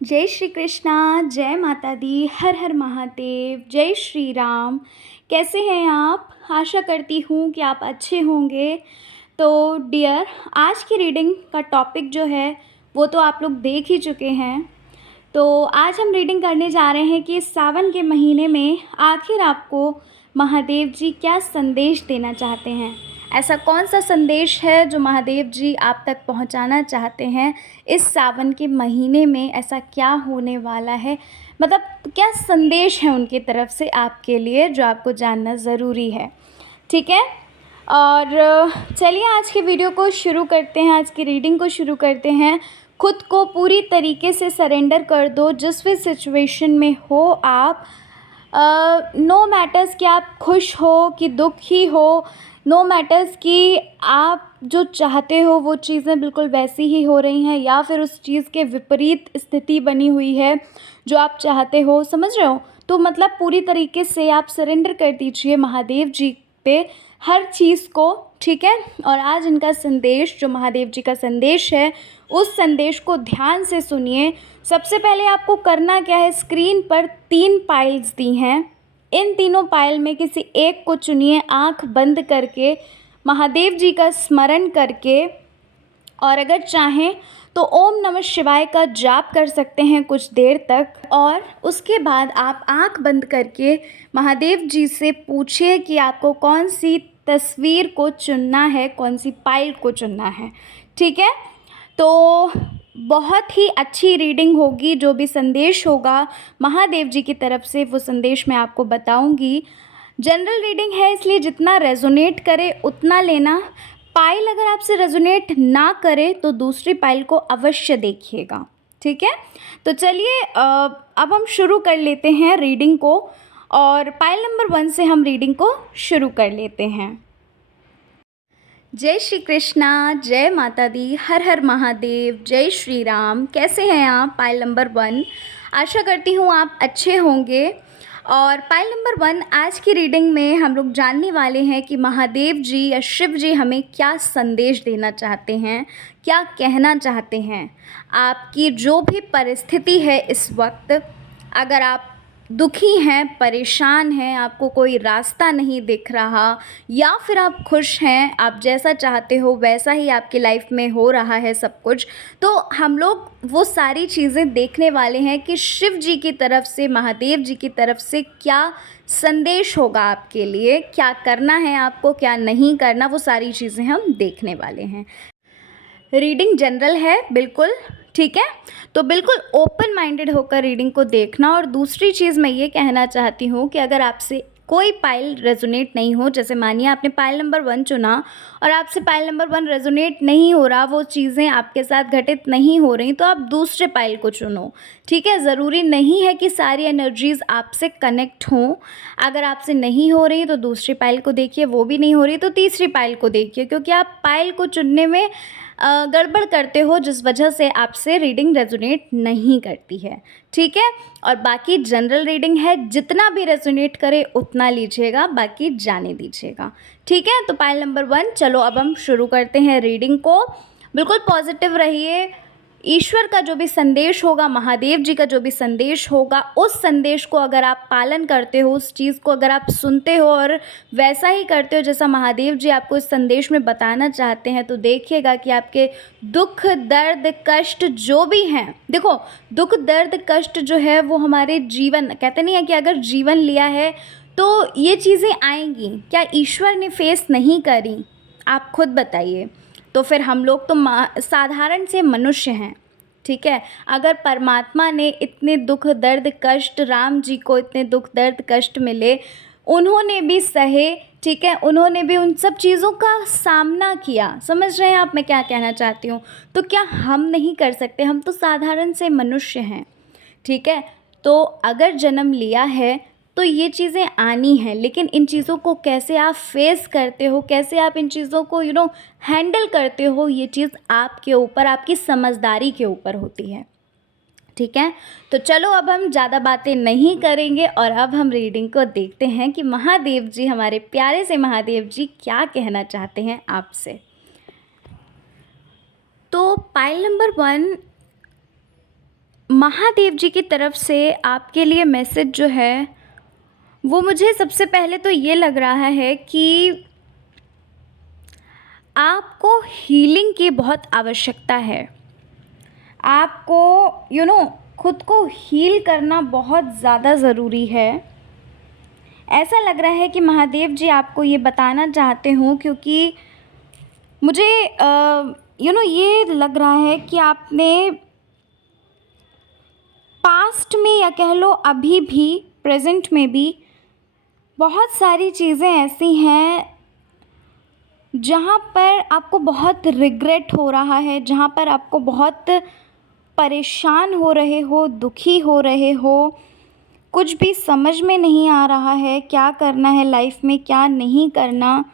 जय श्री कृष्णा, जय माता दी, हर हर महादेव, जय श्री राम। कैसे हैं आप? आशा करती हूँ कि आप अच्छे होंगे। तो डियर, आज की रीडिंग का टॉपिक जो है वो तो आप लोग देख ही चुके हैं। तो आज हम रीडिंग करने जा रहे हैं कि सावन के महीने में आखिर आपको महादेव जी क्या संदेश देना चाहते हैं। ऐसा कौन सा संदेश है जो महादेव जी आप तक पहुंचाना चाहते हैं इस सावन के महीने में? ऐसा क्या होने वाला है, मतलब क्या संदेश है उनकी तरफ से आपके लिए जो आपको जानना ज़रूरी है। ठीक है, और चलिए आज की वीडियो को शुरू करते हैं, आज की रीडिंग को शुरू करते हैं। खुद को पूरी तरीके से सरेंडर कर दो जिस भी सिचुएशन में हो आप। नो मैटर्स कि आप खुश हो कि दुखी हो, नो मैटर्स कि आप जो चाहते हो वो चीज़ें बिल्कुल वैसी ही हो रही हैं या फिर उस चीज़ के विपरीत स्थिति बनी हुई है जो आप चाहते हो, समझ रहे हो। तो मतलब पूरी तरीके से आप सरेंडर कर दीजिए महादेव जी पे हर चीज़ को, ठीक है। और आज इनका संदेश, जो महादेव जी का संदेश है, उस संदेश को ध्यान से सुनिए। सबसे पहले आपको करना क्या है, स्क्रीन पर 3 पाइल्स दी हैं, इन तीनों पायल में किसी एक को चुनिए, आंख बंद करके महादेव जी का स्मरण करके, और अगर चाहें तो ओम नमः शिवाय का जाप कर सकते हैं कुछ देर तक। और उसके बाद आप आंख बंद करके महादेव जी से पूछिए कि आपको कौन सी तस्वीर को चुनना है, कौन सी पायल को चुनना है, ठीक है। तो बहुत ही अच्छी रीडिंग होगी, जो भी संदेश होगा महादेव जी की तरफ से वो संदेश मैं आपको बताऊंगी। जनरल रीडिंग है इसलिए जितना रेजोनेट करे उतना लेना। पाइल अगर आपसे रेजोनेट ना करे तो दूसरी पाइल को अवश्य देखिएगा, ठीक है। तो चलिए अब हम शुरू कर लेते हैं रीडिंग को, और पाइल नंबर 1 से हम रीडिंग को शुरू कर लेते हैं। जय श्री कृष्णा, जय माता दी, हर हर महादेव, जय श्री राम। कैसे हैं आप? पाइल नंबर 1, आशा करती हूँ आप अच्छे होंगे। और पाइल नंबर 1 आज की रीडिंग में हम लोग जानने वाले हैं कि महादेव जी या शिव जी हमें क्या संदेश देना चाहते हैं, क्या कहना चाहते हैं। आपकी जो भी परिस्थिति है इस वक्त, अगर आप दुखी हैं, परेशान हैं, आपको कोई रास्ता नहीं दिख रहा, या फिर आप खुश हैं, आप जैसा चाहते हो वैसा ही आपकी लाइफ में हो रहा है सब कुछ, तो हम लोग वो सारी चीज़ें देखने वाले हैं कि शिव जी की तरफ से, महादेव जी की तरफ से क्या संदेश होगा आपके लिए, क्या करना है आपको, क्या नहीं करना, वो सारी चीज़ें हम देखने वाले हैं। रीडिंग जनरल है बिल्कुल, ठीक है। तो बिल्कुल ओपन माइंडेड होकर रीडिंग को देखना। और दूसरी चीज़ मैं ये कहना चाहती हूँ कि अगर आपसे कोई पाइल रेजोनेट नहीं हो, जैसे मानिए आपने पाइल नंबर 1 चुना और आपसे पाइल नंबर 1 रेजोनेट नहीं हो रहा, वो चीज़ें आपके साथ घटित नहीं हो रही, तो आप दूसरे पाइल को चुनो, ठीक है। ज़रूरी नहीं है कि सारी एनर्जीज़ आपसे कनेक्ट हों। अगर आपसे नहीं हो रही तो दूसरी पाइल को देखिए, वो भी नहीं हो रही तो तीसरी पाइल को देखिए, क्योंकि आप पाइल को चुनने में गड़बड़ करते हो जिस वजह से आपसे रीडिंग रेजोनेट नहीं करती है, ठीक है। और बाकी जनरल रीडिंग है, जितना भी रेजोनेट करे उतना लीजिएगा, बाकी जाने दीजिएगा, ठीक है। तो पाइल नंबर 1, चलो अब हम शुरू करते हैं रीडिंग को। बिल्कुल पॉजिटिव रहिए। ईश्वर का जो भी संदेश होगा, महादेव जी का जो भी संदेश होगा, उस संदेश को अगर आप पालन करते हो, उस चीज़ को अगर आप सुनते हो और वैसा ही करते हो जैसा महादेव जी आपको इस संदेश में बताना चाहते हैं, तो देखिएगा कि आपके दुख, दर्द, कष्ट जो भी हैं, देखो दुख, दर्द, कष्ट जो है वो हमारे जीवन, कहते नहीं है कि अगर जीवन लिया है तो ये चीज़ें आएंगी, क्या ईश्वर ने फेस नहीं करी? आप खुद बताइए। तो फिर हम लोग तो साधारण से मनुष्य हैं, ठीक है। अगर परमात्मा ने इतने दुख, दर्द, कष्ट, राम जी को इतने दुख, दर्द, कष्ट मिले, उन्होंने भी सहे, ठीक है, उन्होंने भी उन सब चीज़ों का सामना किया। समझ रहे हैं आप मैं क्या कहना चाहती हूँ? तो क्या हम नहीं कर सकते? हम तो साधारण से मनुष्य हैं, ठीक है। तो अगर जन्म लिया है तो ये चीज़ें आनी हैं, लेकिन इन चीज़ों को कैसे आप फेस करते हो, कैसे आप इन चीज़ों को हैंडल करते हो, ये चीज़ आपके ऊपर, आपकी समझदारी के ऊपर होती है, ठीक है। तो चलो अब हम ज़्यादा बातें नहीं करेंगे और अब हम रीडिंग को देखते हैं कि महादेव जी, हमारे प्यारे से महादेव जी क्या कहना चाहते हैं आपसे। तो पाइल नंबर 1 महादेव जी की तरफ से आपके लिए मैसेज जो है वो मुझे सबसे पहले तो ये लग रहा है कि आपको हीलिंग की बहुत आवश्यकता है। आपको खुद को हील करना बहुत ज़्यादा ज़रूरी है। ऐसा लग रहा है कि महादेव जी आपको ये बताना चाहते हों, क्योंकि मुझे ये लग रहा है कि आपने पास्ट में या कह लो अभी भी प्रेजेंट में भी बहुत सारी चीज़ें ऐसी हैं जहाँ पर आपको बहुत रिग्रेट हो रहा है, जहाँ पर आपको बहुत परेशान हो रहे हो, दुखी हो रहे हो, कुछ भी समझ में नहीं आ रहा है क्या करना है लाइफ में, क्या नहीं करना।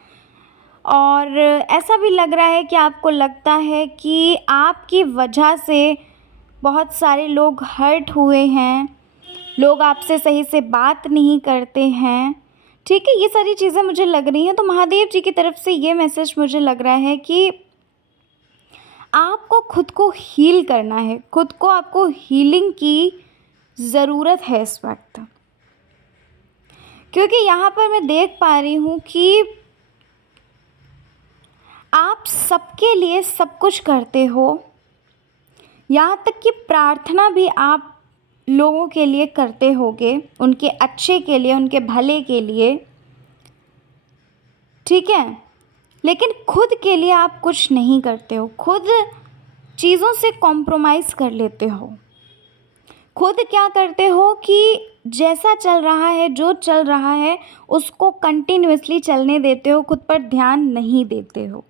और ऐसा भी लग रहा है कि आपको लगता है कि आपकी वजह से बहुत सारे लोग हर्ट हुए हैं, लोग आपसे सही से बात नहीं करते हैं। ठीक है, ये सारी चीज़ें मुझे लग रही हैं। तो महादेव जी की तरफ से ये मैसेज मुझे लग रहा है कि आपको खुद को हील करना है, खुद को आपको हीलिंग की ज़रूरत है इस वक्त। क्योंकि यहाँ पर मैं देख पा रही हूँ कि आप सबके लिए सब कुछ करते हो, यहाँ तक कि प्रार्थना भी आप लोगों के लिए करते होगे, उनके अच्छे के लिए, उनके भले के लिए। ठीक है, लेकिन खुद के लिए आप कुछ नहीं करते हो, खुद चीज़ों से कॉम्प्रोमाइज़ कर लेते हो। खुद क्या करते हो कि जैसा चल रहा है, जो चल रहा है उसको कंटिन्यूअसली चलने देते हो, खुद पर ध्यान नहीं देते हो।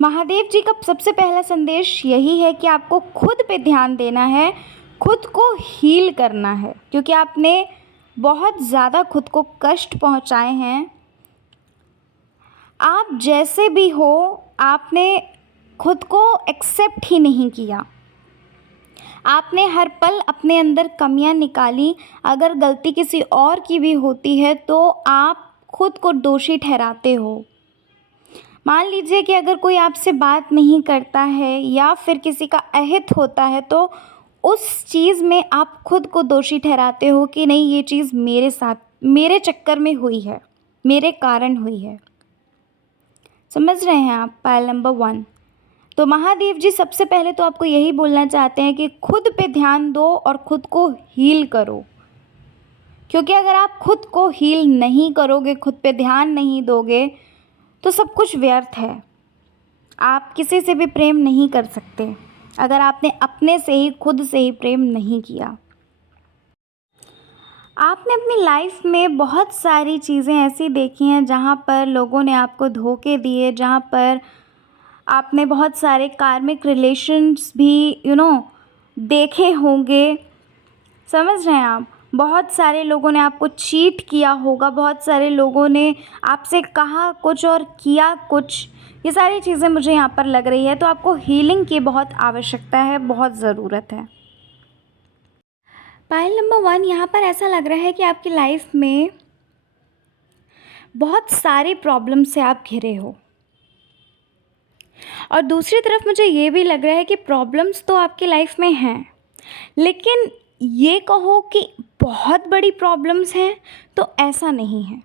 महादेव जी का सबसे पहला संदेश यही है कि आपको खुद पे ध्यान देना है, खुद को हील करना है, क्योंकि आपने बहुत ज़्यादा खुद को कष्ट पहुंचाए हैं। आप जैसे भी हो, आपने खुद को एक्सेप्ट ही नहीं किया। आपने हर पल अपने अंदर कमियां निकाली। अगर गलती किसी और की भी होती है तो आप खुद को दोषी ठहराते हो। मान लीजिए कि अगर कोई आपसे बात नहीं करता है या फिर किसी का अहित होता है तो उस चीज़ में आप खुद को दोषी ठहराते हो कि नहीं, ये चीज़ मेरे साथ, मेरे चक्कर में हुई है, मेरे कारण हुई है। समझ रहे हैं आप? Pile number 1। तो महादेव जी सबसे पहले तो आपको यही बोलना चाहते हैं कि खुद पे ध्यान दो और खुद को हील करो। क्योंकि अगर आप खुद को हील नहीं करोगे, खुद पे ध्यान नहीं दोगे, तो सब कुछ व्यर्थ है। आप किसी से भी प्रेम नहीं कर सकते अगर आपने अपने से ही, खुद से ही प्रेम नहीं किया। आपने अपनी लाइफ में बहुत सारी चीज़ें ऐसी देखी हैं जहाँ पर लोगों ने आपको धोखे दिए, जहाँ पर आपने बहुत सारे कार्मिक रिलेशंस भी देखे होंगे। समझ रहे हैं आप? बहुत सारे लोगों ने आपको चीट किया होगा, बहुत सारे लोगों ने आपसे कहा कुछ और किया कुछ। ये सारी चीज़ें मुझे यहाँ पर लग रही है। तो आपको हीलिंग की बहुत आवश्यकता है, बहुत ज़रूरत है। पायल नंबर 1, यहाँ पर ऐसा लग रहा है कि आपकी लाइफ में बहुत सारी प्रॉब्लम से आप घिरे हो, और दूसरी तरफ मुझे ये भी लग रहा है कि प्रॉब्लम्स तो आपकी लाइफ में हैं, लेकिन ये कहो कि बहुत बड़ी प्रॉब्लम्स हैं तो ऐसा नहीं है।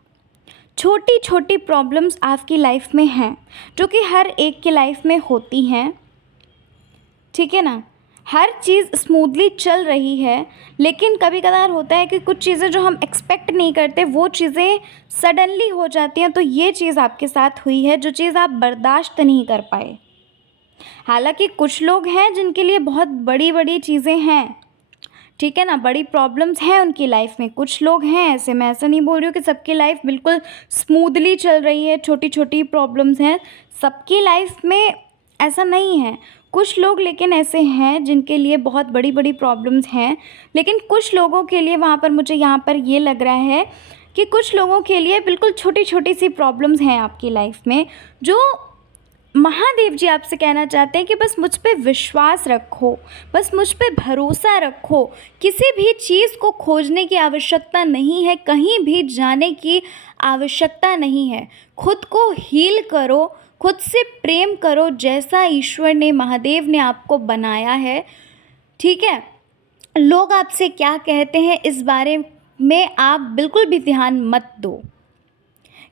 छोटी छोटी प्रॉब्लम्स आपकी लाइफ में हैं जो कि हर एक की लाइफ में होती हैं। ठीक है ना? हर चीज़ स्मूथली चल रही है, लेकिन कभी कभार होता है कि कुछ चीज़ें जो हम एक्सपेक्ट नहीं करते वो चीज़ें सडनली हो जाती हैं। तो ये चीज़ आपके साथ हुई है, जो चीज़ आप बर्दाश्त नहीं कर पाए। हालांकि कुछ लोग हैं जिनके लिए बहुत बड़ी बड़ी चीज़ें हैं, ठीक है ना, बड़ी प्रॉब्लम्स हैं उनकी लाइफ में। कुछ लोग हैं ऐसे, मैं ऐसा नहीं बोल रही हूँ कि सबकी लाइफ बिल्कुल स्मूथली चल रही है, छोटी छोटी प्रॉब्लम्स हैं। सबकी लाइफ में ऐसा नहीं है। कुछ लोग लेकिन ऐसे हैं जिनके लिए बहुत बड़ी बड़ी प्रॉब्लम्स हैं, लेकिन कुछ लोगों के लिए वहाँ पर मुझे यहाँ पर ये लग रहा है कि कुछ लोगों के लिए बिल्कुल छोटी छोटी सी प्रॉब्लम्स हैं आपकी लाइफ में, जो महादेव जी आपसे कहना चाहते हैं कि बस मुझ पे विश्वास रखो, बस मुझ पे भरोसा रखो। किसी भी चीज़ को खोजने की आवश्यकता नहीं है, कहीं भी जाने की आवश्यकता नहीं है। खुद को हील करो, खुद से प्रेम करो जैसा ईश्वर ने, महादेव ने आपको बनाया है, ठीक है। लोग आपसे क्या कहते हैं इस बारे में आप बिल्कुल भी ध्यान मत दो,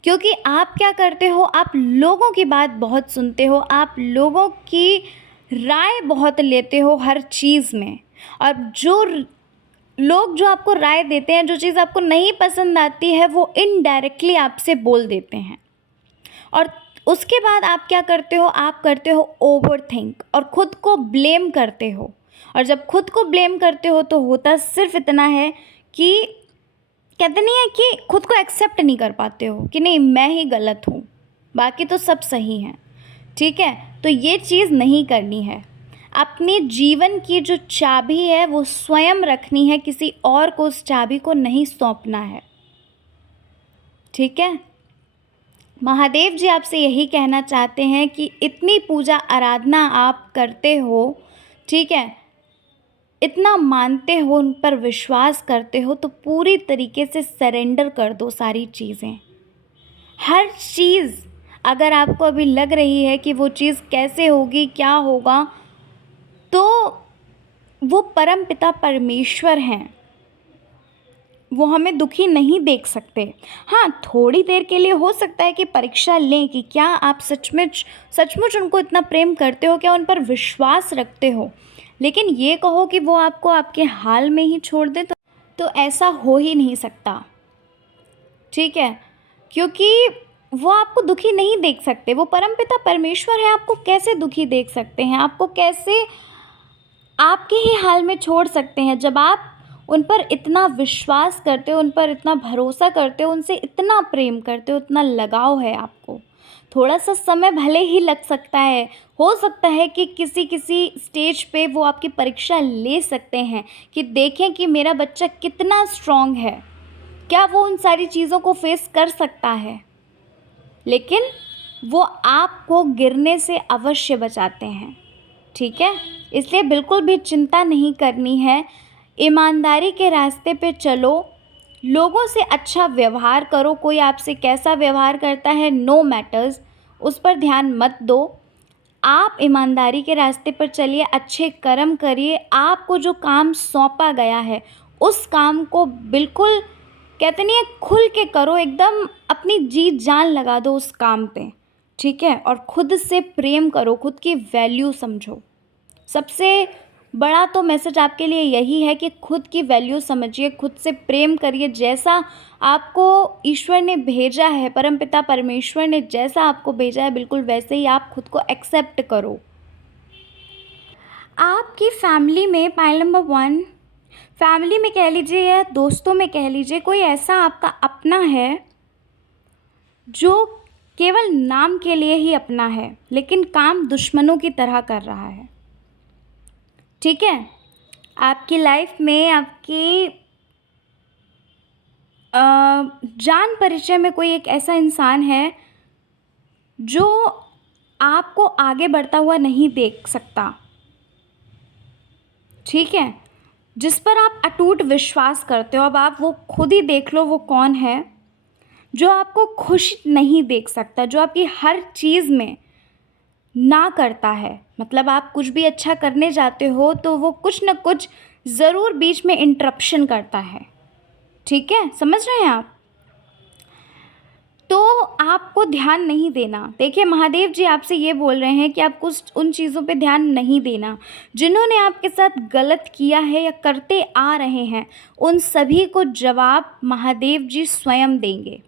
क्योंकि आप क्या करते हो, आप लोगों की बात बहुत सुनते हो, आप लोगों की राय बहुत लेते हो हर चीज़ में। और लोग जो आपको राय देते हैं, जो चीज़ आपको नहीं पसंद आती है, वो इनडायरेक्टली आपसे बोल देते हैं। और उसके बाद आप क्या करते हो, आप करते हो ओवर थिंक और ख़ुद को ब्लेम करते हो। और जब खुद को ब्लेम करते हो तो होता सिर्फ इतना है कि कहते नहीं है कि खुद को एक्सेप्ट नहीं कर पाते हो कि नहीं मैं ही गलत हूँ, बाकी तो सब सही हैं, ठीक है। तो ये चीज़ नहीं करनी है। अपने जीवन की जो चाबी है वो स्वयं रखनी है, किसी और को उस चाबी को नहीं सौंपना है, ठीक है। महादेव जी आपसे यही कहना चाहते हैं कि इतनी पूजा आराधना आप करते हो, ठीक है, इतना मानते हो, उन पर विश्वास करते हो, तो पूरी तरीके से सरेंडर कर दो सारी चीज़ें। हर चीज़ अगर आपको अभी लग रही है कि वो चीज़ कैसे होगी, क्या होगा, तो वो परम पिता परमेश्वर हैं, वो हमें दुखी नहीं देख सकते। हाँ, थोड़ी देर के लिए हो सकता है कि परीक्षा लें कि क्या आप सचमुच उनको इतना प्रेम करते हो, क्या उन पर विश्वास रखते हो। लेकिन ये कहो कि वो आपको आपके हाल में ही छोड़ दे, तो ऐसा हो ही नहीं सकता, ठीक है। क्योंकि वो आपको दुखी नहीं देख सकते, वो परमपिता परमेश्वर है, आपको कैसे दुखी देख सकते हैं, आपको कैसे आपके ही हाल में छोड़ सकते हैं। जब आप उन पर इतना विश्वास करते हो, उन पर इतना भरोसा करते हो, उनसे इतना प्रेम करते हो, इतना लगाव है आपको, थोड़ा सा समय भले ही लग सकता है, हो सकता है कि किसी स्टेज पे वो आपकी परीक्षा ले सकते हैं कि देखें कि मेरा बच्चा कितना स्ट्रॉन्ग है, क्या वो उन सारी चीज़ों को फेस कर सकता है। लेकिन वो आपको गिरने से अवश्य बचाते हैं, ठीक है। इसलिए बिल्कुल भी चिंता नहीं करनी है, ईमानदारी के रास्ते पे चलो, लोगों से अच्छा व्यवहार करो, कोई आपसे कैसा व्यवहार करता है नो मैटर्स, उस पर ध्यान मत दो। आप ईमानदारी के रास्ते पर चलिए, अच्छे कर्म करिए, आपको जो काम सौंपा गया है उस काम को बिल्कुल कहते नहीं है खुल के करो, एकदम अपनी जी जान लगा दो उस काम पे, ठीक है। और ख़ुद से प्रेम करो, खुद की वैल्यू समझो। सबसे बड़ा तो मैसेज आपके लिए यही है कि खुद की वैल्यू समझिए, खुद से प्रेम करिए, जैसा आपको ईश्वर ने भेजा है, परमपिता परमेश्वर ने जैसा आपको भेजा है बिल्कुल वैसे ही आप खुद को एक्सेप्ट करो। आपकी फैमिली में पॉइंट नंबर 1, फैमिली में कह लीजिए या दोस्तों में कह लीजिए, कोई ऐसा आपका अपना है जो केवल नाम के लिए ही अपना है, लेकिन काम दुश्मनों की तरह कर रहा है, ठीक है। आपकी लाइफ में आपकी जान परिचय में कोई एक ऐसा इंसान है जो आपको आगे बढ़ता हुआ नहीं देख सकता, ठीक है, जिस पर आप अटूट विश्वास करते हो। अब आप वो खुद ही देख लो वो कौन है, जो आपको खुश नहीं देख सकता, जो आपकी हर चीज़ में ना करता है। मतलब आप कुछ भी अच्छा करने जाते हो तो वो कुछ ना कुछ ज़रूर बीच में इंटरप्शन करता है, ठीक है, समझ रहे हैं आप। तो आपको ध्यान नहीं देना। देखिए महादेव जी आपसे ये बोल रहे हैं कि आपको उन चीज़ों पे ध्यान नहीं देना जिन्होंने आपके साथ गलत किया है या करते आ रहे हैं, उन सभी को जवाब महादेव जी स्वयं देंगे,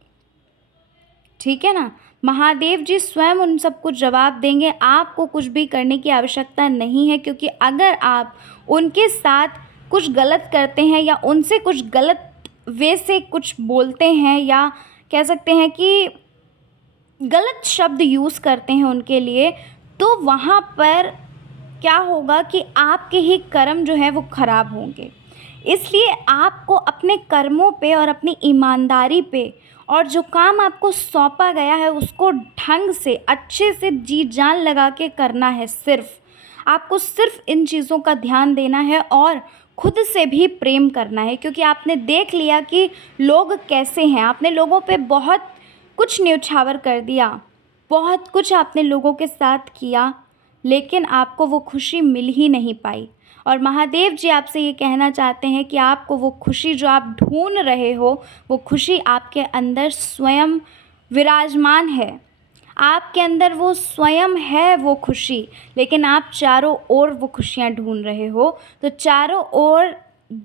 ठीक है ना। महादेव जी स्वयं उन सबको जवाब देंगे, आपको कुछ भी करने की आवश्यकता नहीं है। क्योंकि अगर आप उनके साथ कुछ गलत करते हैं या उनसे कुछ गलत वे से कुछ बोलते हैं या कह सकते हैं कि गलत शब्द यूज़ करते हैं उनके लिए, तो वहाँ पर क्या होगा कि आपके ही कर्म जो है वो ख़राब होंगे। इसलिए आपको अपने कर्मों पे और अपनी ईमानदारी पे और जो काम आपको सौंपा गया है उसको ढंग से अच्छे से जी जान लगा के करना है। आपको सिर्फ इन चीज़ों का ध्यान देना है और खुद से भी प्रेम करना है। क्योंकि आपने देख लिया कि लोग कैसे हैं, आपने लोगों पे बहुत कुछ न्यौछावर कर दिया, बहुत कुछ आपने लोगों के साथ किया, लेकिन आपको वो खुशी मिल ही नहीं पाई। और महादेव जी आपसे ये कहना चाहते हैं कि आपको वो खुशी जो आप ढूंढ रहे हो, वो खुशी आपके अंदर स्वयं विराजमान है। आपके अंदर वो स्वयं है वो खुशी, लेकिन आप चारों ओर वो खुशियाँ ढूंढ रहे हो। तो चारों ओर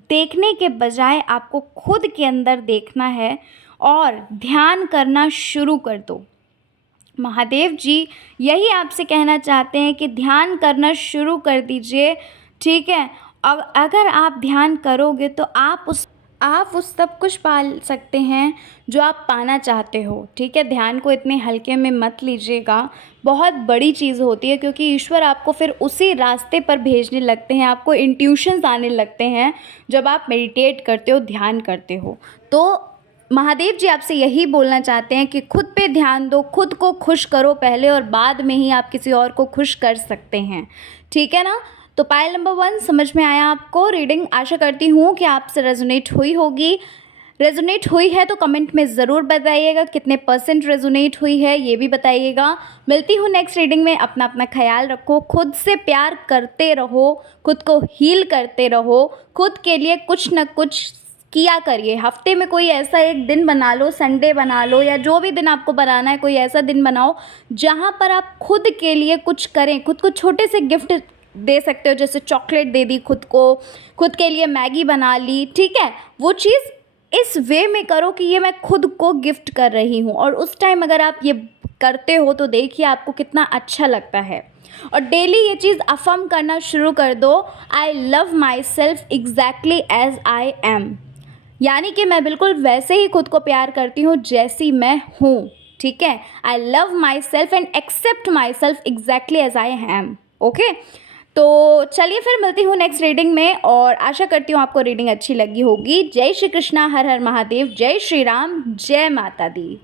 देखने के बजाय आपको खुद के अंदर देखना है और ध्यान करना शुरू कर दो। महादेव जी यही आपसे कहना चाहते हैं कि ध्यान करना शुरू कर दीजिए, ठीक है। और अगर आप ध्यान करोगे तो आप उस सब कुछ पा सकते हैं जो आप पाना चाहते हो, ठीक है। ध्यान को इतने हल्के में मत लीजिएगा, बहुत बड़ी चीज़ होती है, क्योंकि ईश्वर आपको फिर उसी रास्ते पर भेजने लगते हैं, आपको इंट्यूशंस आने लगते हैं जब आप मेडिटेट करते हो, ध्यान करते हो। तो महादेव जी आपसे यही बोलना चाहते हैं कि खुद पे ध्यान दो, खुद को खुश करो पहले, और बाद में ही आप किसी और को खुश कर सकते हैं, ठीक है ना। तो पायल नंबर 1 समझ में आया आपको रीडिंग। आशा करती हूँ कि आपसे रेजोनेट हुई होगी। रेजोनेट हुई है तो कमेंट में ज़रूर बताइएगा कितने % रेजोनेट हुई है, ये भी बताइएगा। मिलती हूँ नेक्स्ट रीडिंग में। अपना अपना ख्याल रखो, खुद से प्यार करते रहो, खुद को हील करते रहो, खुद के लिए कुछ न कुछ किया करिए। हफ्ते में कोई ऐसा एक दिन बना लो, संडे बना लो, या जो भी दिन आपको बनाना है, कोई ऐसा दिन बनाओ जहाँ पर आप खुद के लिए कुछ करें। खुद को छोटे से गिफ्ट दे सकते हो, जैसे चॉकलेट दे दी खुद को, खुद के लिए मैगी बना ली, ठीक है। वो चीज़ इस वे में करो कि ये मैं खुद को गिफ्ट कर रही हूँ, और उस टाइम अगर आप ये करते हो तो देखिए आपको कितना अच्छा लगता है। और डेली ये चीज़ अफर्म करना शुरू कर दो, I love myself exactly as I am, यानी कि मैं बिल्कुल वैसे ही खुद को प्यार करती हूँ जैसी मैं हूँ, ठीक है। I love myself and accept myself exactly as I am, okay. तो चलिए फिर मिलती हूँ नेक्स्ट रीडिंग में, और आशा करती हूँ आपको रीडिंग अच्छी लगी होगी। जय श्री कृष्णा, हर हर महादेव, जय श्री राम, जय माता दी।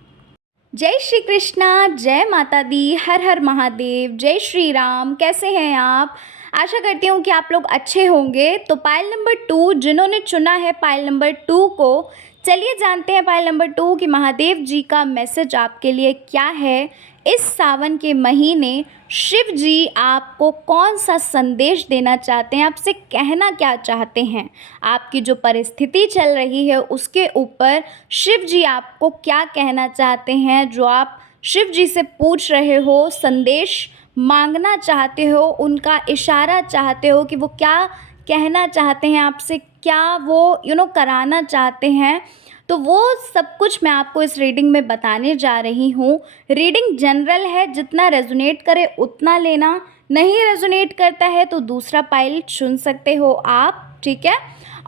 जय श्री कृष्णा, जय माता दी, हर हर महादेव, जय श्री राम। कैसे हैं आप? आशा करती हूँ कि आप लोग अच्छे होंगे। तो पायल नंबर 2 जिन्होंने चुना है पायल नंबर 2 को, चलिए जानते हैं पायल नंबर 2 कि महादेव जी का मैसेज आपके लिए क्या है। इस सावन के महीने शिव जी आपको कौन सा संदेश देना चाहते हैं, आपसे कहना क्या चाहते हैं, आपकी जो परिस्थिति चल रही है उसके ऊपर शिव जी आपको क्या कहना चाहते हैं, जो आप शिव जी से पूछ रहे हो, संदेश मांगना चाहते हो, उनका इशारा चाहते हो कि वो क्या कहना चाहते हैं आपसे, क्या वो कराना चाहते हैं। तो वो सब कुछ मैं आपको इस रीडिंग में बताने जा रही हूँ। रीडिंग जनरल है, जितना रेजोनेट करे उतना लेना, नहीं रेजोनेट करता है तो दूसरा पाइल चुन सकते हो आप, ठीक है।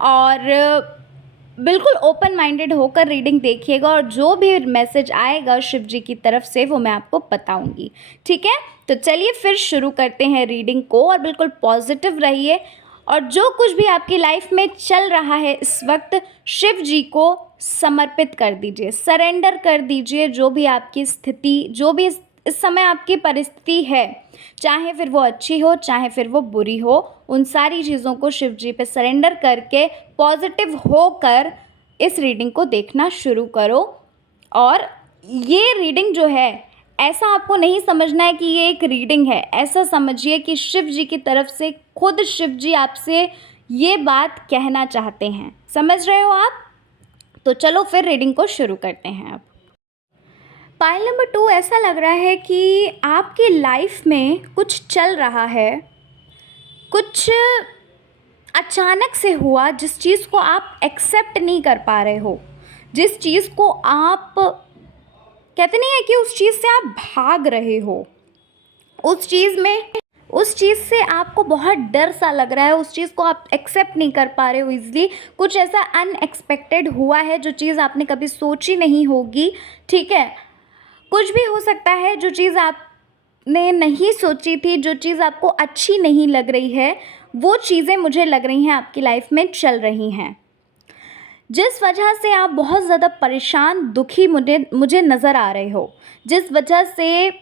और बिल्कुल ओपन माइंडेड होकर रीडिंग देखिएगा, और जो भी मैसेज आएगा शिव जी की तरफ से वो मैं आपको बताऊंगी, ठीक है। तो चलिए फिर शुरू करते हैं रीडिंग को, और बिल्कुल पॉजिटिव रहिए, और जो कुछ भी आपकी लाइफ में चल रहा है इस वक्त शिव जी को समर्पित कर दीजिए, सरेंडर कर दीजिए। जो भी आपकी स्थिति, जो भी इस समय आपकी परिस्थिति है, चाहे फिर वो अच्छी हो चाहे फिर वो बुरी हो, उन सारी चीज़ों को शिव जी पे सरेंडर करके पॉजिटिव होकर इस रीडिंग को देखना शुरू करो। और ये रीडिंग जो है, ऐसा आपको नहीं समझना है कि ये एक रीडिंग है, ऐसा समझिए कि शिव जी की तरफ से खुद शिव जी आपसे ये बात कहना चाहते हैं। समझ रहे हो आप? तो चलो फिर रीडिंग को शुरू करते हैं। अब पाइल नंबर 2 ऐसा लग रहा है कि आपकी लाइफ में कुछ चल रहा है, कुछ अचानक से हुआ, जिस चीज़ को आप एक्सेप्ट नहीं कर पा रहे हो, जिस चीज़ को आप कहते नहीं है कि उस चीज़ से आप भाग रहे हो, उस चीज़ से आपको बहुत डर सा लग रहा है, उस चीज़ को आप एक्सेप्ट नहीं कर पा रहे हो इजीली। कुछ ऐसा अनएक्सपेक्टेड हुआ है जो चीज़ आपने कभी सोची नहीं होगी, ठीक है। कुछ भी हो सकता है, जो चीज़ आपने नहीं सोची थी, जो चीज़ आपको अच्छी नहीं लग रही है, वो चीज़ें मुझे लग रही हैं आपकी लाइफ में चल रही हैं, जिस वजह से आप बहुत ज़्यादा परेशान, दुखी मुझे नज़र आ रहे हो, जिस वजह से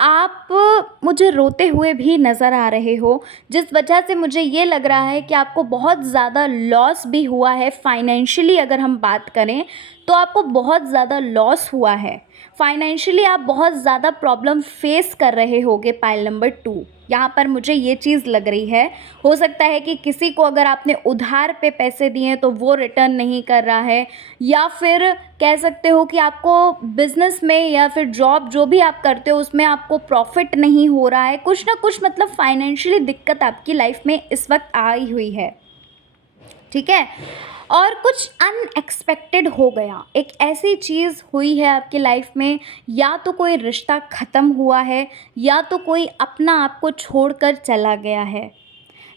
आप मुझे रोते हुए भी नज़र आ रहे हो, जिस वजह से मुझे ये लग रहा है कि आपको बहुत ज़्यादा लॉस भी हुआ है। फाइनेंशियली अगर हम बात करें तो आपको बहुत ज़्यादा लॉस हुआ है, फाइनेंशियली आप बहुत ज़्यादा प्रॉब्लम फेस कर रहे होगे। पाइल नंबर 2, यहाँ पर मुझे ये चीज़ लग रही है। हो सकता है कि किसी को अगर आपने उधार पे पैसे दिए हैं तो वो रिटर्न नहीं कर रहा है, या फिर कह सकते हो कि आपको बिज़नेस में या फिर जॉब जो भी आप करते हो उसमें आपको प्रॉफिट नहीं हो रहा है। कुछ ना कुछ मतलब फाइनेंशियली दिक्कत आपकी लाइफ में इस वक्त आई हुई है, ठीक है। और कुछ अनएक्सपेक्टेड हो गया, एक ऐसी चीज़ हुई है आपकी लाइफ में, या तो कोई रिश्ता ख़त्म हुआ है या तो कोई अपना आपको छोड़कर चला गया है,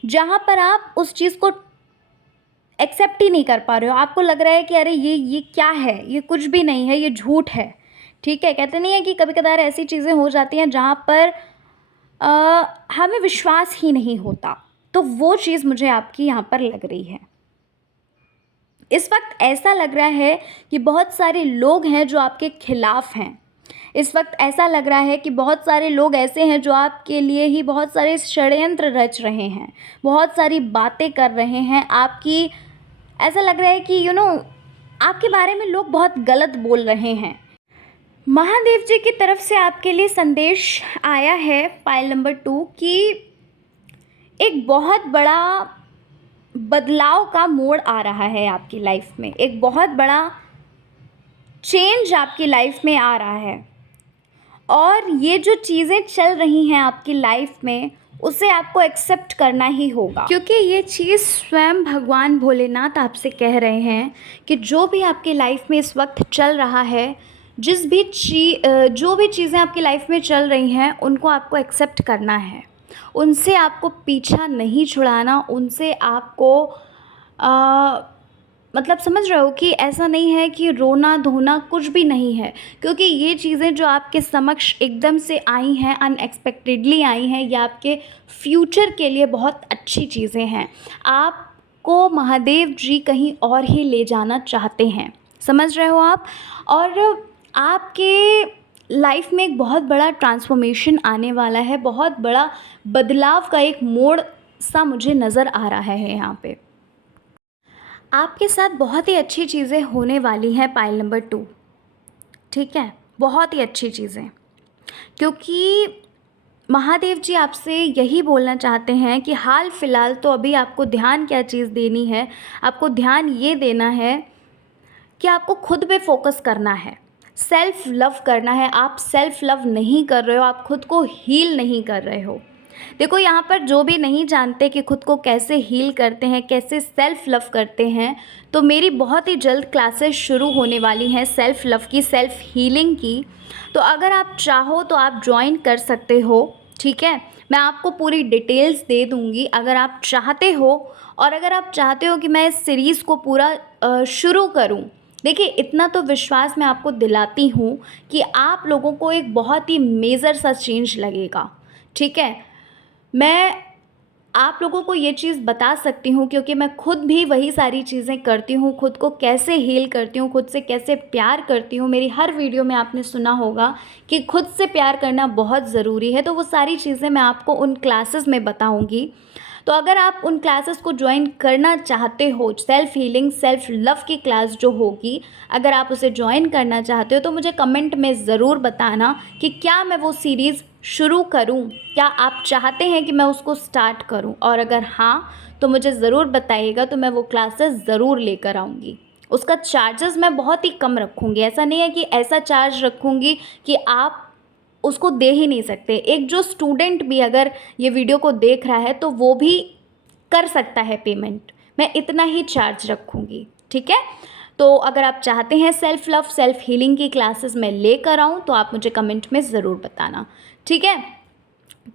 जहाँ पर आप उस चीज़ को एक्सेप्ट ही नहीं कर पा रहे हो। आपको लग रहा है कि अरे ये क्या है, ये कुछ भी नहीं है, ये झूठ है, ठीक है। कहते नहीं है कि कभी कभार ऐसी चीज़ें हो जाती हैं जहाँ पर हमें विश्वास ही नहीं होता, तो वो चीज़ मुझे आपकी यहाँ पर लग रही है। इस वक्त ऐसा लग रहा है कि बहुत सारे लोग हैं जो आपके खिलाफ हैं। इस वक्त ऐसा लग रहा है कि बहुत सारे लोग ऐसे हैं जो आपके लिए ही बहुत सारे षड्यंत्र रच रहे हैं, बहुत सारी बातें कर रहे हैं आपकी। ऐसा लग रहा है कि आपके बारे में लोग बहुत गलत बोल रहे हैं। महादेव जी की तरफ से आपके लिए संदेश आया है पाइल नंबर 2 कि एक बहुत बड़ा बदलाव का मोड़ आ रहा है आपकी लाइफ में, एक बहुत बड़ा चेंज आपकी लाइफ में आ रहा है। और ये जो चीज़ें चल रही हैं आपकी लाइफ में उसे आपको एक्सेप्ट करना ही होगा, क्योंकि ये चीज़ स्वयं भगवान भोलेनाथ आपसे कह रहे हैं कि जो भी आपकी लाइफ में इस वक्त चल रहा है, जो भी चीज़ें आपकी लाइफ में चल रही हैं उनको आपको एक्सेप्ट करना है, उनसे आपको पीछा नहीं छुड़ाना, उनसे आपको मतलब समझ रहे हो कि ऐसा नहीं है कि रोना धोना कुछ भी नहीं है, क्योंकि ये चीज़ें जो आपके समक्ष एकदम से आई हैं, अनएक्सपेक्टेडली आई हैं, ये आपके फ्यूचर के लिए बहुत अच्छी चीज़ें हैं। आपको महादेव जी कहीं और ही ले जाना चाहते हैं, समझ रहे हो आप। और आपके लाइफ में एक बहुत बड़ा ट्रांसफॉर्मेशन आने वाला है, बहुत बड़ा बदलाव का एक मोड़ सा मुझे नज़र आ रहा है यहाँ पे। आपके साथ बहुत ही अच्छी चीज़ें होने वाली हैं पाइल नंबर 2, ठीक है, बहुत ही अच्छी चीज़ें, क्योंकि महादेव जी आपसे यही बोलना चाहते हैं कि हाल फ़िलहाल तो अभी आपको ध्यान क्या चीज़ देनी है, आपको ध्यान ये देना है कि आपको खुद पे फोकस करना है, सेल्फ़ लव करना है। आप सेल्फ़ लव नहीं कर रहे हो, आप खुद को हील नहीं कर रहे हो। देखो यहाँ पर जो भी नहीं जानते कि खुद को कैसे हील करते हैं, कैसे सेल्फ़ लव करते हैं, तो मेरी बहुत ही जल्द क्लासेस शुरू होने वाली हैं सेल्फ़ लव की, सेल्फ़ हीलिंग की। तो अगर आप चाहो तो आप ज्वाइन कर सकते हो, ठीक है। मैं आपको पूरी डिटेल्स दे दूँगी अगर आप चाहते हो। और अगर आप चाहते हो कि मैं इस सीरीज़ को पूरा शुरू करूँ, देखिए इतना तो विश्वास मैं आपको दिलाती हूँ कि आप लोगों को एक बहुत ही मेजर सा चेंज लगेगा, ठीक है। मैं आप लोगों को ये चीज़ बता सकती हूँ क्योंकि मैं खुद भी वही सारी चीज़ें करती हूँ, खुद को कैसे हील करती हूँ, खुद से कैसे प्यार करती हूँ। मेरी हर वीडियो में आपने सुना होगा कि खुद से प्यार करना बहुत ज़रूरी है, तो वो सारी चीज़ें मैं आपको उन क्लासेस में बताऊँगी। तो अगर आप उन क्लासेस को ज्वाइन करना चाहते हो, सेल्फ़ हीलिंग सेल्फ़ लव की क्लास जो होगी, अगर आप उसे ज्वाइन करना चाहते हो तो मुझे कमेंट में ज़रूर बताना कि क्या मैं वो सीरीज़ शुरू करूं, क्या आप चाहते हैं कि मैं उसको स्टार्ट करूं, और अगर हाँ तो मुझे ज़रूर बताइएगा, तो मैं वो क्लासेस ज़रूर लेकर आऊँगी। उसका चार्जेस मैं बहुत ही कम रखूँगी, ऐसा नहीं है कि ऐसा चार्ज रखूँगी कि आप उसको दे ही नहीं सकते। एक जो स्टूडेंट भी अगर ये वीडियो को देख रहा है तो वो भी कर सकता है पेमेंट, मैं इतना ही चार्ज रखूँगी, ठीक है। तो अगर आप चाहते हैं सेल्फ़ लव सेल्फ़ हीलिंग की क्लासेस मैं लेकर आऊँ तो आप मुझे कमेंट में ज़रूर बताना, ठीक है।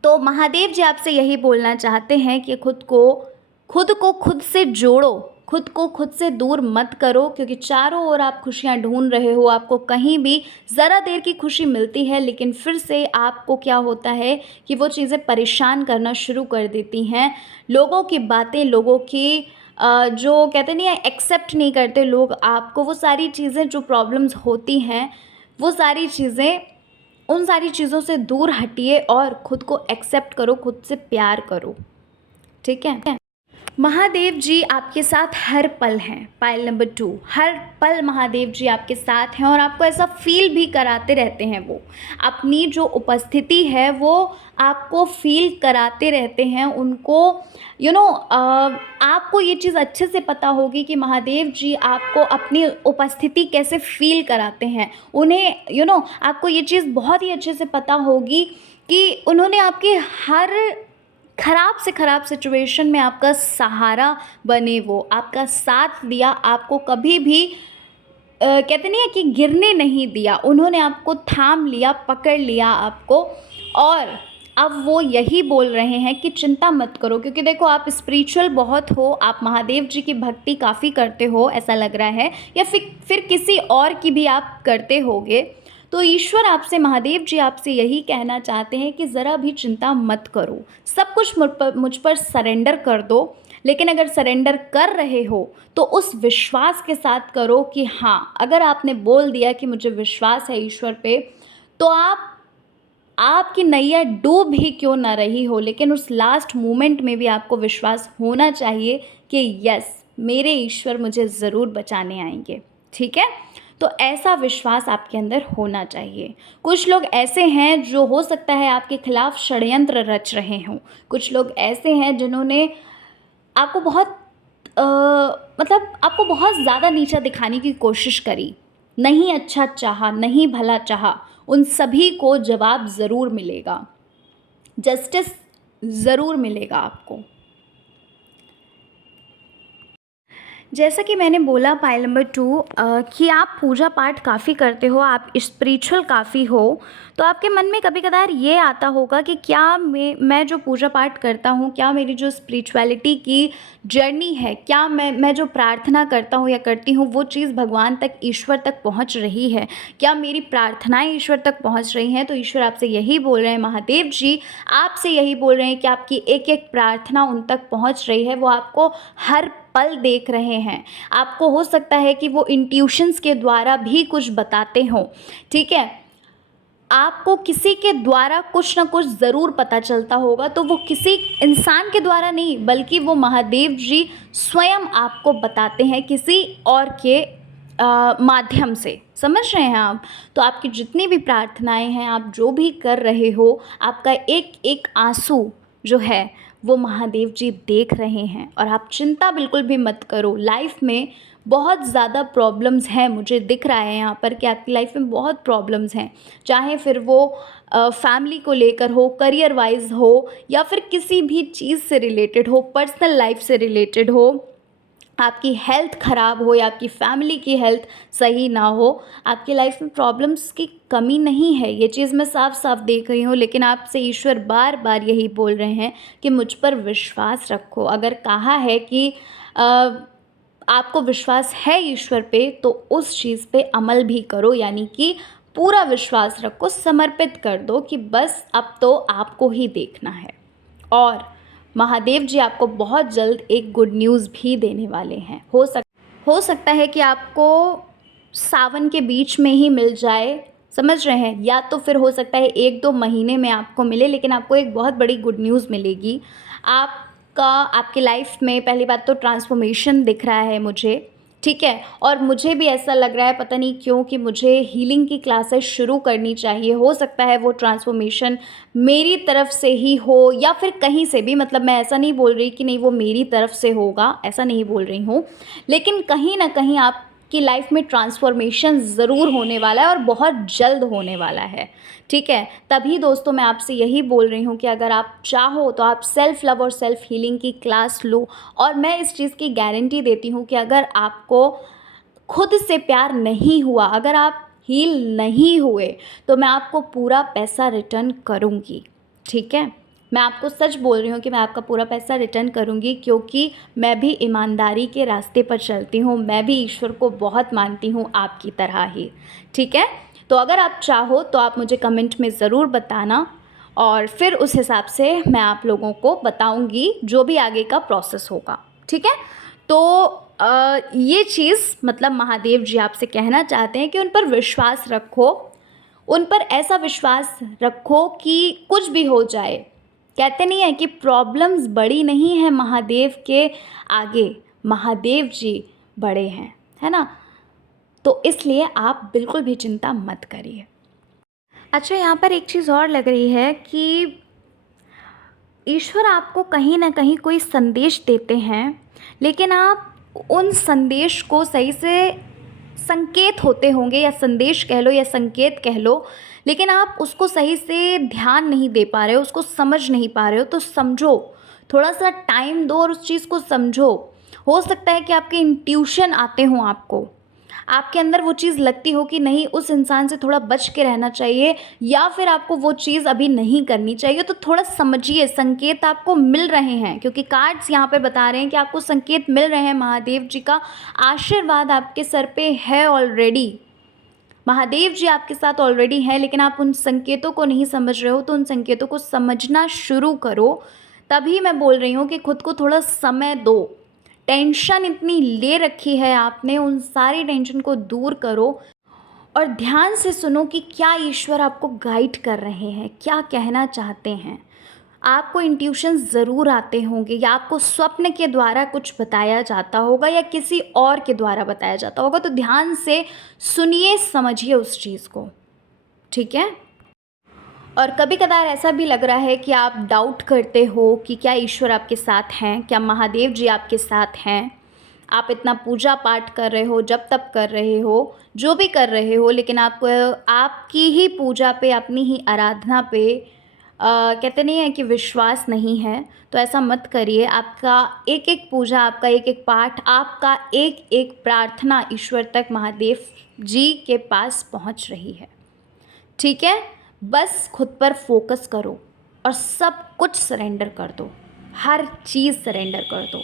तो महादेव जी आपसे यही बोलना चाहते हैं कि खुद को खुद से जोड़ो, खुद को खुद से दूर मत करो, क्योंकि चारों ओर आप खुशियाँ ढूंढ रहे हो, आपको कहीं भी ज़रा देर की खुशी मिलती है, लेकिन फिर से आपको क्या होता है कि वो चीज़ें परेशान करना शुरू कर देती हैं। लोगों की बातें, लोगों की जो कहते नहीं है एक्सेप्ट नहीं करते लोग आपको, वो सारी चीज़ें जो प्रॉब्लम्स होती हैं, वो सारी चीज़ें, उन सारी चीज़ों से दूर हटिए और ख़ुद को एक्सेप्ट करो, खुद से प्यार करो, ठीक है। महादेव जी आपके साथ हर पल हैं। पायल नंबर 2, हर पल महादेव जी आपके साथ हैं और आपको ऐसा फील भी कराते रहते हैं। वो अपनी जो उपस्थिति है वो आपको फील कराते रहते हैं। उनको आपको ये चीज़ अच्छे से पता होगी कि महादेव जी आपको अपनी उपस्थिति कैसे फील कराते हैं। उन्हें आपको ये चीज़ बहुत ही अच्छे से पता होगी कि उन्होंने आपके हर ख़राब से ख़राब सिचुएशन में आपका सहारा बने, वो आपका साथ दिया, आपको कभी भी कहते नहीं है कि गिरने नहीं दिया। उन्होंने आपको थाम लिया, पकड़ लिया आपको। और अब वो यही बोल रहे हैं कि चिंता मत करो, क्योंकि देखो आप स्पिरिचुअल बहुत हो, आप महादेव जी की भक्ति काफ़ी करते हो ऐसा लग रहा है, या फिर किसी और की भी आप करते होगे। तो ईश्वर आपसे, महादेव जी आपसे यही कहना चाहते हैं कि ज़रा भी चिंता मत करो, सब कुछ मुझ पर सरेंडर कर दो। लेकिन अगर सरेंडर कर रहे हो तो उस विश्वास के साथ करो कि हाँ, अगर आपने बोल दिया कि मुझे विश्वास है ईश्वर पे, तो आपकी नैया डूब ही क्यों ना रही हो, लेकिन उस लास्ट मोमेंट में भी आपको विश्वास होना चाहिए कि यस, मेरे ईश्वर मुझे ज़रूर बचाने आएंगे। ठीक है, तो ऐसा विश्वास आपके अंदर होना चाहिए। कुछ लोग ऐसे हैं जो हो सकता है आपके खिलाफ षड्यंत्र रच रहे हों। कुछ लोग ऐसे हैं जिन्होंने आपको आपको बहुत ज़्यादा नीचा दिखाने की कोशिश करी, नहीं अच्छा चाहा, नहीं भला चाहा। उन सभी को जवाब ज़रूर मिलेगा, जस्टिस ज़रूर मिलेगा आपको। जैसा कि मैंने बोला पायल नंबर 2 कि आप पूजा पाठ काफ़ी करते हो, आप स्पिरिचुअल काफ़ी हो, तो आपके मन में कभी कभार ये आता होगा कि क्या मैं जो पूजा पाठ करता हूँ, क्या मेरी जो स्पिरिचुअलिटी की जर्नी है, क्या मैं जो प्रार्थना करता हूँ या करती हूँ वो चीज़ भगवान तक, ईश्वर तक पहुँच रही है, क्या मेरी प्रार्थनाएं ईश्वर तक पहुँच रही हैं। तो ईश्वर आपसे यही बोल रहे हैं, महादेव जी आपसे यही बोल रहे हैं कि आपकी एक एक प्रार्थना उन तक पहुँच रही है। वो आपको हर पल देख रहे हैं। आपको हो सकता है कि वो इंट्यूशंस के द्वारा भी कुछ बताते हों। ठीक है, आपको किसी के द्वारा कुछ ना कुछ ज़रूर पता चलता होगा, तो वो किसी इंसान के द्वारा नहीं, बल्कि वो महादेव जी स्वयं आपको बताते हैं किसी और के माध्यम से। समझ रहे हैं आप? तो आपकी जितनी भी प्रार्थनाएं हैं, आप जो भी कर रहे हो, आपका एक एक आंसू जो है वो महादेव जी देख रहे हैं। और आप चिंता बिल्कुल भी मत करो। लाइफ में बहुत ज़्यादा प्रॉब्लम्स हैं, मुझे दिख रहा है यहाँ पर कि आपकी लाइफ में बहुत प्रॉब्लम्स हैं, चाहे फिर वो फैमिली को लेकर हो, करियर वाइज हो, या फिर किसी भी चीज़ से रिलेटेड हो, पर्सनल लाइफ से रिलेटेड हो, आपकी हेल्थ ख़राब हो या आपकी फैमिली की हेल्थ सही ना हो। आपकी लाइफ में प्रॉब्लम्स की कमी नहीं है, ये चीज़ मैं साफ साफ देख रही हूँ। लेकिन आपसे ईश्वर बार बार यही बोल रहे हैं कि मुझ पर विश्वास रखो। अगर कहा है कि आपको विश्वास है ईश्वर पे, तो उस चीज़ पे अमल भी करो, यानी कि पूरा विश्वास रखो, समर्पित कर दो कि बस अब तो आपको ही देखना है। और महादेव जी आपको बहुत जल्द एक गुड न्यूज़ भी देने वाले हैं। हो सकता है कि आपको सावन के बीच में ही मिल जाए, समझ रहे हैं, या तो फिर हो सकता है 1-2 महीने में आपको मिले, लेकिन आपको एक बहुत बड़ी गुड न्यूज़ मिलेगी। आपकी लाइफ में पहली बात तो ट्रांसफॉर्मेशन दिख रहा है मुझे। ठीक है, और मुझे भी ऐसा लग रहा है, पता नहीं क्यों, कि मुझे हीलिंग की क्लासेस शुरू करनी चाहिए। हो सकता है वो ट्रांसफॉर्मेशन मेरी तरफ से ही हो या फिर कहीं से भी, मतलब मैं ऐसा नहीं बोल रही कि नहीं वो मेरी तरफ से होगा, ऐसा नहीं बोल रही हूँ, लेकिन कहीं ना कहीं आपकी लाइफ में ट्रांसफॉर्मेशन ज़रूर होने वाला है और बहुत जल्द होने वाला है। ठीक है, तभी दोस्तों मैं आपसे यही बोल रही हूँ कि अगर आप चाहो तो आप सेल्फ़ लव और सेल्फ़ हीलिंग की क्लास लो। और मैं इस चीज़ की गारंटी देती हूँ कि अगर आपको खुद से प्यार नहीं हुआ, अगर आप हील नहीं हुए, तो मैं आपको पूरा पैसा रिटर्न करूँगी। ठीक है, मैं आपको सच बोल रही हूँ कि मैं आपका पूरा पैसा रिटर्न करूँगी, क्योंकि मैं भी ईमानदारी के रास्ते पर चलती हूँ, मैं भी ईश्वर को बहुत मानती हूँ आपकी तरह ही। ठीक है, तो अगर आप चाहो तो आप मुझे कमेंट में ज़रूर बताना, और फिर उस हिसाब से मैं आप लोगों को बताऊंगी जो भी आगे का प्रोसेस होगा। ठीक है, तो ये चीज़ मतलब महादेव जी आपसे कहना चाहते हैं कि उन पर विश्वास रखो, उन पर ऐसा विश्वास रखो कि कुछ भी हो जाए, कहते नहीं है कि प्रॉब्लम्स बड़ी नहीं है महादेव के आगे, महादेव जी बड़े हैं, है ना। तो इसलिए आप बिल्कुल भी चिंता मत करिए। अच्छा, यहाँ पर एक चीज़ और लग रही है कि ईश्वर आपको कहीं ना कहीं कोई संदेश देते हैं, लेकिन आप उन संदेश को सही से, संकेत होते होंगे या संदेश कह लो या संकेत कह लो, लेकिन आप उसको सही से ध्यान नहीं दे पा रहे हो, उसको समझ नहीं पा रहे हो। तो समझो, थोड़ा सा टाइम दो और उस चीज़ को समझो। हो सकता है कि आपके इंट्यूशन आते हों, आपके अंदर वो चीज़ लगती हो कि नहीं, उस इंसान से थोड़ा बच के रहना चाहिए, या फिर आपको वो चीज़ अभी नहीं करनी चाहिए। तो थोड़ा समझिए, संकेत आपको मिल रहे हैं, क्योंकि कार्ड्स यहाँ पे बता रहे हैं कि आपको संकेत मिल रहे हैं। महादेव जी का आशीर्वाद आपके सर पे है ऑलरेडी, महादेव जी आपके साथ ऑलरेडी हैं, लेकिन आप उन संकेतों को नहीं समझ रहे हो। तो उन संकेतों को समझना शुरू करो। तभी मैं बोल रही हूँ कि खुद को थोड़ा समय दो। टेंशन इतनी ले रखी है आपने, उन सारी टेंशन को दूर करो और ध्यान से सुनो कि क्या ईश्वर आपको गाइड कर रहे हैं, क्या कहना चाहते हैं। आपको इंट्यूशन ज़रूर आते होंगे, या आपको स्वप्न के द्वारा कुछ बताया जाता होगा या किसी और के द्वारा बताया जाता होगा। तो ध्यान से सुनिए, समझिए उस चीज़ को, ठीक है। और कभी कदार ऐसा भी लग रहा है कि आप डाउट करते हो कि क्या ईश्वर आपके साथ हैं, क्या महादेव जी आपके साथ हैं। आप इतना पूजा पाठ कर रहे हो, जब तप कर रहे हो, जो भी कर रहे हो, लेकिन आपको आपकी ही पूजा पे, अपनी ही आराधना पे कहते नहीं है कि विश्वास नहीं है। तो ऐसा मत करिए। आपका एक एक पूजा, आपका एक एक पाठ, आपका एक एक प्रार्थना ईश्वर तक, महादेव जी के पास पहुंच रही है, ठीक है। बस खुद पर फोकस करो और सब कुछ सरेंडर कर दो, हर चीज़ सरेंडर कर दो,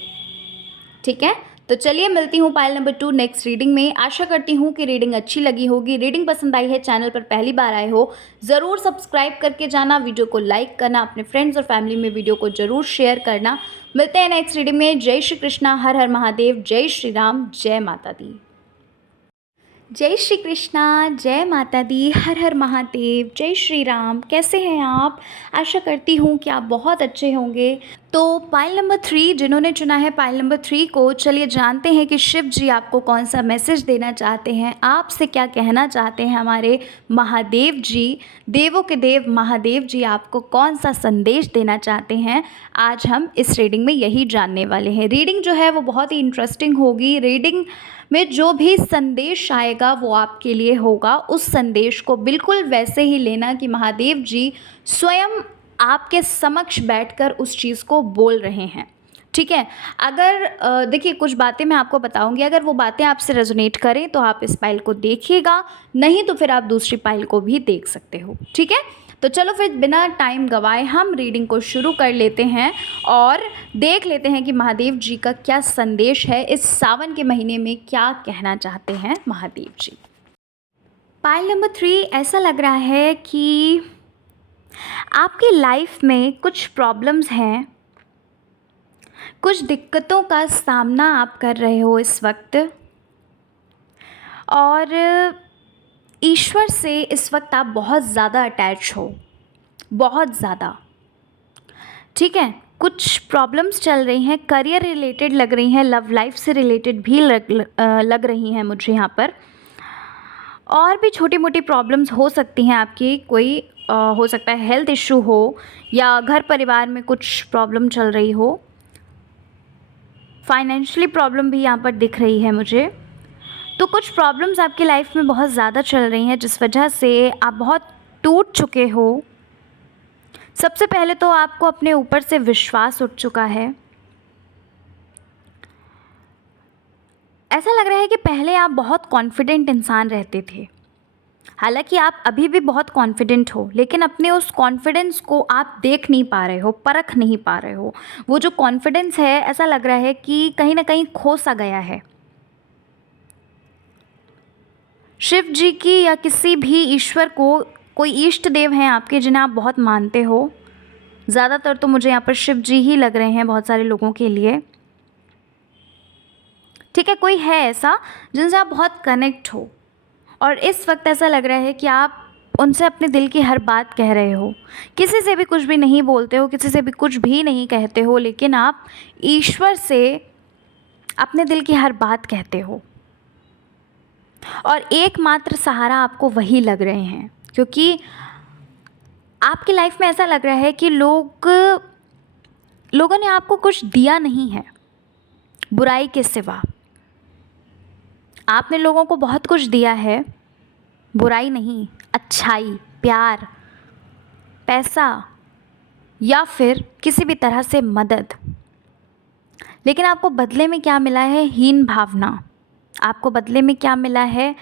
ठीक है। तो चलिए, मिलती हूँ पाइल नंबर 2 नेक्स्ट रीडिंग में। आशा करती हूँ कि रीडिंग अच्छी लगी होगी। रीडिंग पसंद आई है, चैनल पर पहली बार आए हो, ज़रूर सब्सक्राइब करके जाना, वीडियो को लाइक करना, अपने फ्रेंड्स और फैमिली में वीडियो को ज़रूर शेयर करना। मिलते हैं नेक्स्ट रीडिंग में। जय श्री कृष्णा, हर हर महादेव, जय श्री राम, जय माता दी। जय श्री कृष्णा, जय माता दी, हर हर महादेव, जय श्री राम। कैसे हैं आप? आशा करती हूँ कि आप बहुत अच्छे होंगे। तो पाइल नंबर 3, जिन्होंने चुना है पाइल नंबर 3 को, चलिए जानते हैं कि शिव जी आपको कौन सा मैसेज देना चाहते हैं, आपसे क्या कहना चाहते हैं। हमारे महादेव जी, देवों के देव महादेव जी आपको कौन सा संदेश देना चाहते हैं, आज हम इस रीडिंग में यही जानने वाले हैं। रीडिंग जो है वो बहुत ही इंटरेस्टिंग होगी। रीडिंग में जो भी संदेश आएगा वो आपके लिए होगा। उस संदेश को बिल्कुल वैसे ही लेना कि महादेव जी स्वयं आपके समक्ष बैठकर उस चीज़ को बोल रहे हैं, ठीक है। अगर देखिए, कुछ बातें मैं आपको बताऊंगी, अगर वो बातें आपसे रेजोनेट करें तो आप इस पाइल को देखिएगा, नहीं तो फिर आप दूसरी पाइल को भी देख सकते हो, ठीक है। तो चलो फिर बिना टाइम गवाए हम रीडिंग को शुरू कर लेते हैं और देख लेते हैं कि महादेव जी का क्या संदेश है। इस सावन के महीने में क्या कहना चाहते हैं महादेव जी। पाइल नंबर 3, ऐसा लग रहा है कि आपकी लाइफ में कुछ प्रॉब्लम्स हैं, कुछ दिक्कतों का सामना आप कर रहे हो इस वक्त, और ईश्वर से इस वक्त आप बहुत ज़्यादा अटैच हो, बहुत ज़्यादा, ठीक है। कुछ प्रॉब्लम्स चल रही हैं, करियर रिलेटेड लग रही हैं, लव लाइफ से रिलेटेड भी लग रही हैं मुझे यहाँ पर। और भी छोटी मोटी प्रॉब्लम्स हो सकती हैं आपकी, कोई हो सकता है हेल्थ इशू हो, या घर परिवार में कुछ प्रॉब्लम चल रही हो। फाइनेंशियली प्रॉब्लम भी यहाँ पर दिख रही है मुझे। तो कुछ प्रॉब्लम्स आपकी लाइफ में बहुत ज़्यादा चल रही हैं, जिस वजह से आप बहुत टूट चुके हो। सबसे पहले तो आपको अपने ऊपर से विश्वास उठ चुका है। ऐसा लग रहा है कि पहले आप बहुत कॉन्फिडेंट इंसान रहते थे, हालांकि आप अभी भी बहुत कॉन्फिडेंट हो, लेकिन अपने उस कॉन्फिडेंस को आप देख नहीं पा रहे हो, परख नहीं पा रहे हो। वो जो कॉन्फिडेंस है, ऐसा लग रहा है कि कहीं ना कहीं खो सा गया है। शिव जी की या किसी भी ईश्वर को, कोई इष्ट देव हैं आपके जिन्हें आप बहुत मानते हो, ज़्यादातर तो मुझे यहाँ पर शिव जी ही लग रहे हैं बहुत सारे लोगों के लिए, ठीक है। कोई है ऐसा जिनसे आप बहुत कनेक्ट हो, और इस वक्त ऐसा लग रहा है कि आप उनसे अपने दिल की हर बात कह रहे हो, किसी से भी कुछ भी नहीं बोलते हो, किसी से भी कुछ भी नहीं कहते हो, लेकिन आप ईश्वर से अपने दिल की हर बात कहते हो और एकमात्र सहारा आपको वही लग रहे हैं, क्योंकि आपकी लाइफ में ऐसा लग रहा है कि लोगों ने आपको कुछ दिया नहीं है बुराई के सिवा। आपने लोगों को बहुत कुछ दिया है, बुराई नहीं, अच्छाई, प्यार, पैसा या फिर किसी भी तरह से मदद। लेकिन आपको बदले में क्या मिला है? हीन भावना। आपको बदले में क्या मिला है?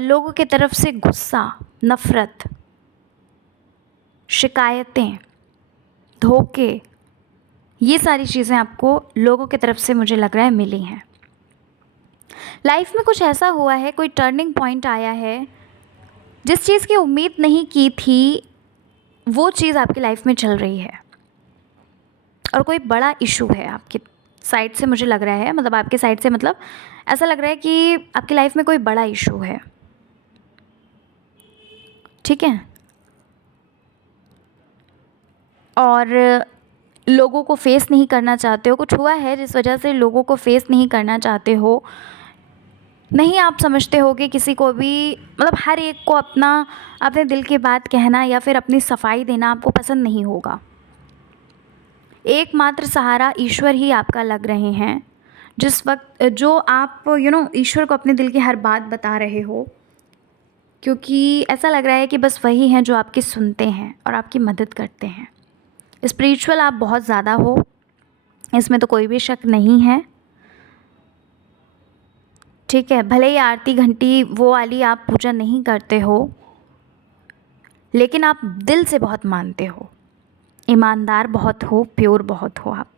लोगों की तरफ से गुस्सा, नफ़रत, शिकायतें, धोखे, ये सारी चीज़ें आपको लोगों की तरफ से मुझे लग रहा है मिली हैं। लाइफ में कुछ ऐसा हुआ है, कोई टर्निंग पॉइंट आया है, जिस चीज़ की उम्मीद नहीं की थी वो चीज़ आपकी लाइफ में चल रही है और कोई बड़ा इशू है आपकी साइड से, मुझे लग रहा है, मतलब आपके साइड से, मतलब ऐसा लग रहा है कि आपकी लाइफ में कोई बड़ा इशू है। ठीक है, और लोगों को फेस नहीं करना चाहते हो, कुछ हुआ है जिस वजह से लोगों को फेस नहीं करना चाहते हो। नहीं आप समझते हो कि किसी को भी, मतलब हर एक को अपने दिल की बात कहना या फिर अपनी सफाई देना आपको पसंद नहीं होगा। एकमात्र सहारा ईश्वर ही आपका लग रहे हैं। जिस वक्त जो आप ईश्वर को अपने दिल की हर बात बता रहे हो, क्योंकि ऐसा लग रहा है कि बस वही हैं जो आपकी सुनते हैं और आपकी मदद करते हैं। स्पिरिचुअल आप बहुत ज़्यादा हो, इसमें तो कोई भी शक नहीं है। ठीक है, भले ही आरती घंटी वो वाली आप पूजा नहीं करते हो, लेकिन आप दिल से बहुत मानते हो, ईमानदार बहुत हो, प्योर बहुत हो आप।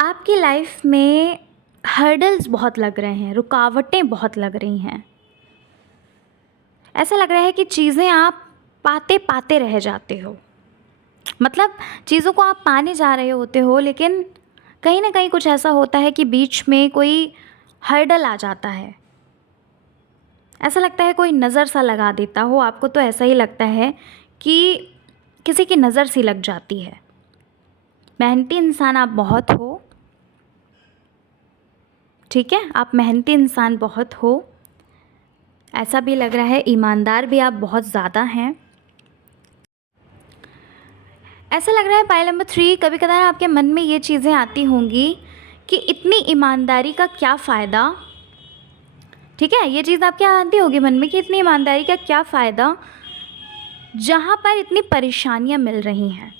आपकी लाइफ में हर्डल्स बहुत लग रहे हैं, रुकावटें बहुत लग रही हैं। ऐसा लग रहा है कि चीज़ें आप पाते पाते रह जाते हो, मतलब चीज़ों को आप पाने जा रहे होते हो, लेकिन कहीं ना कहीं कुछ ऐसा होता है कि बीच में कोई हर्डल आ जाता है। ऐसा लगता है कोई नज़र सा लगा देता हो, आपको तो ऐसा ही लगता है कि किसी की नज़र सी लग जाती है। मेहनती इंसान आप बहुत हो, ठीक है, आप मेहनती इंसान बहुत हो, ऐसा भी लग रहा है। ईमानदार भी आप बहुत ज़्यादा हैं। ऐसा लग रहा है पाइल नंबर 3, कभी कभार आपके मन में ये चीज़ें आती होंगी कि इतनी ईमानदारी का क्या फ़ायदा। ठीक है, ये चीज़ आपके आती होगी मन में कि इतनी ईमानदारी का क्या फ़ायदा जहाँ पर इतनी परेशानियाँ मिल रही हैं,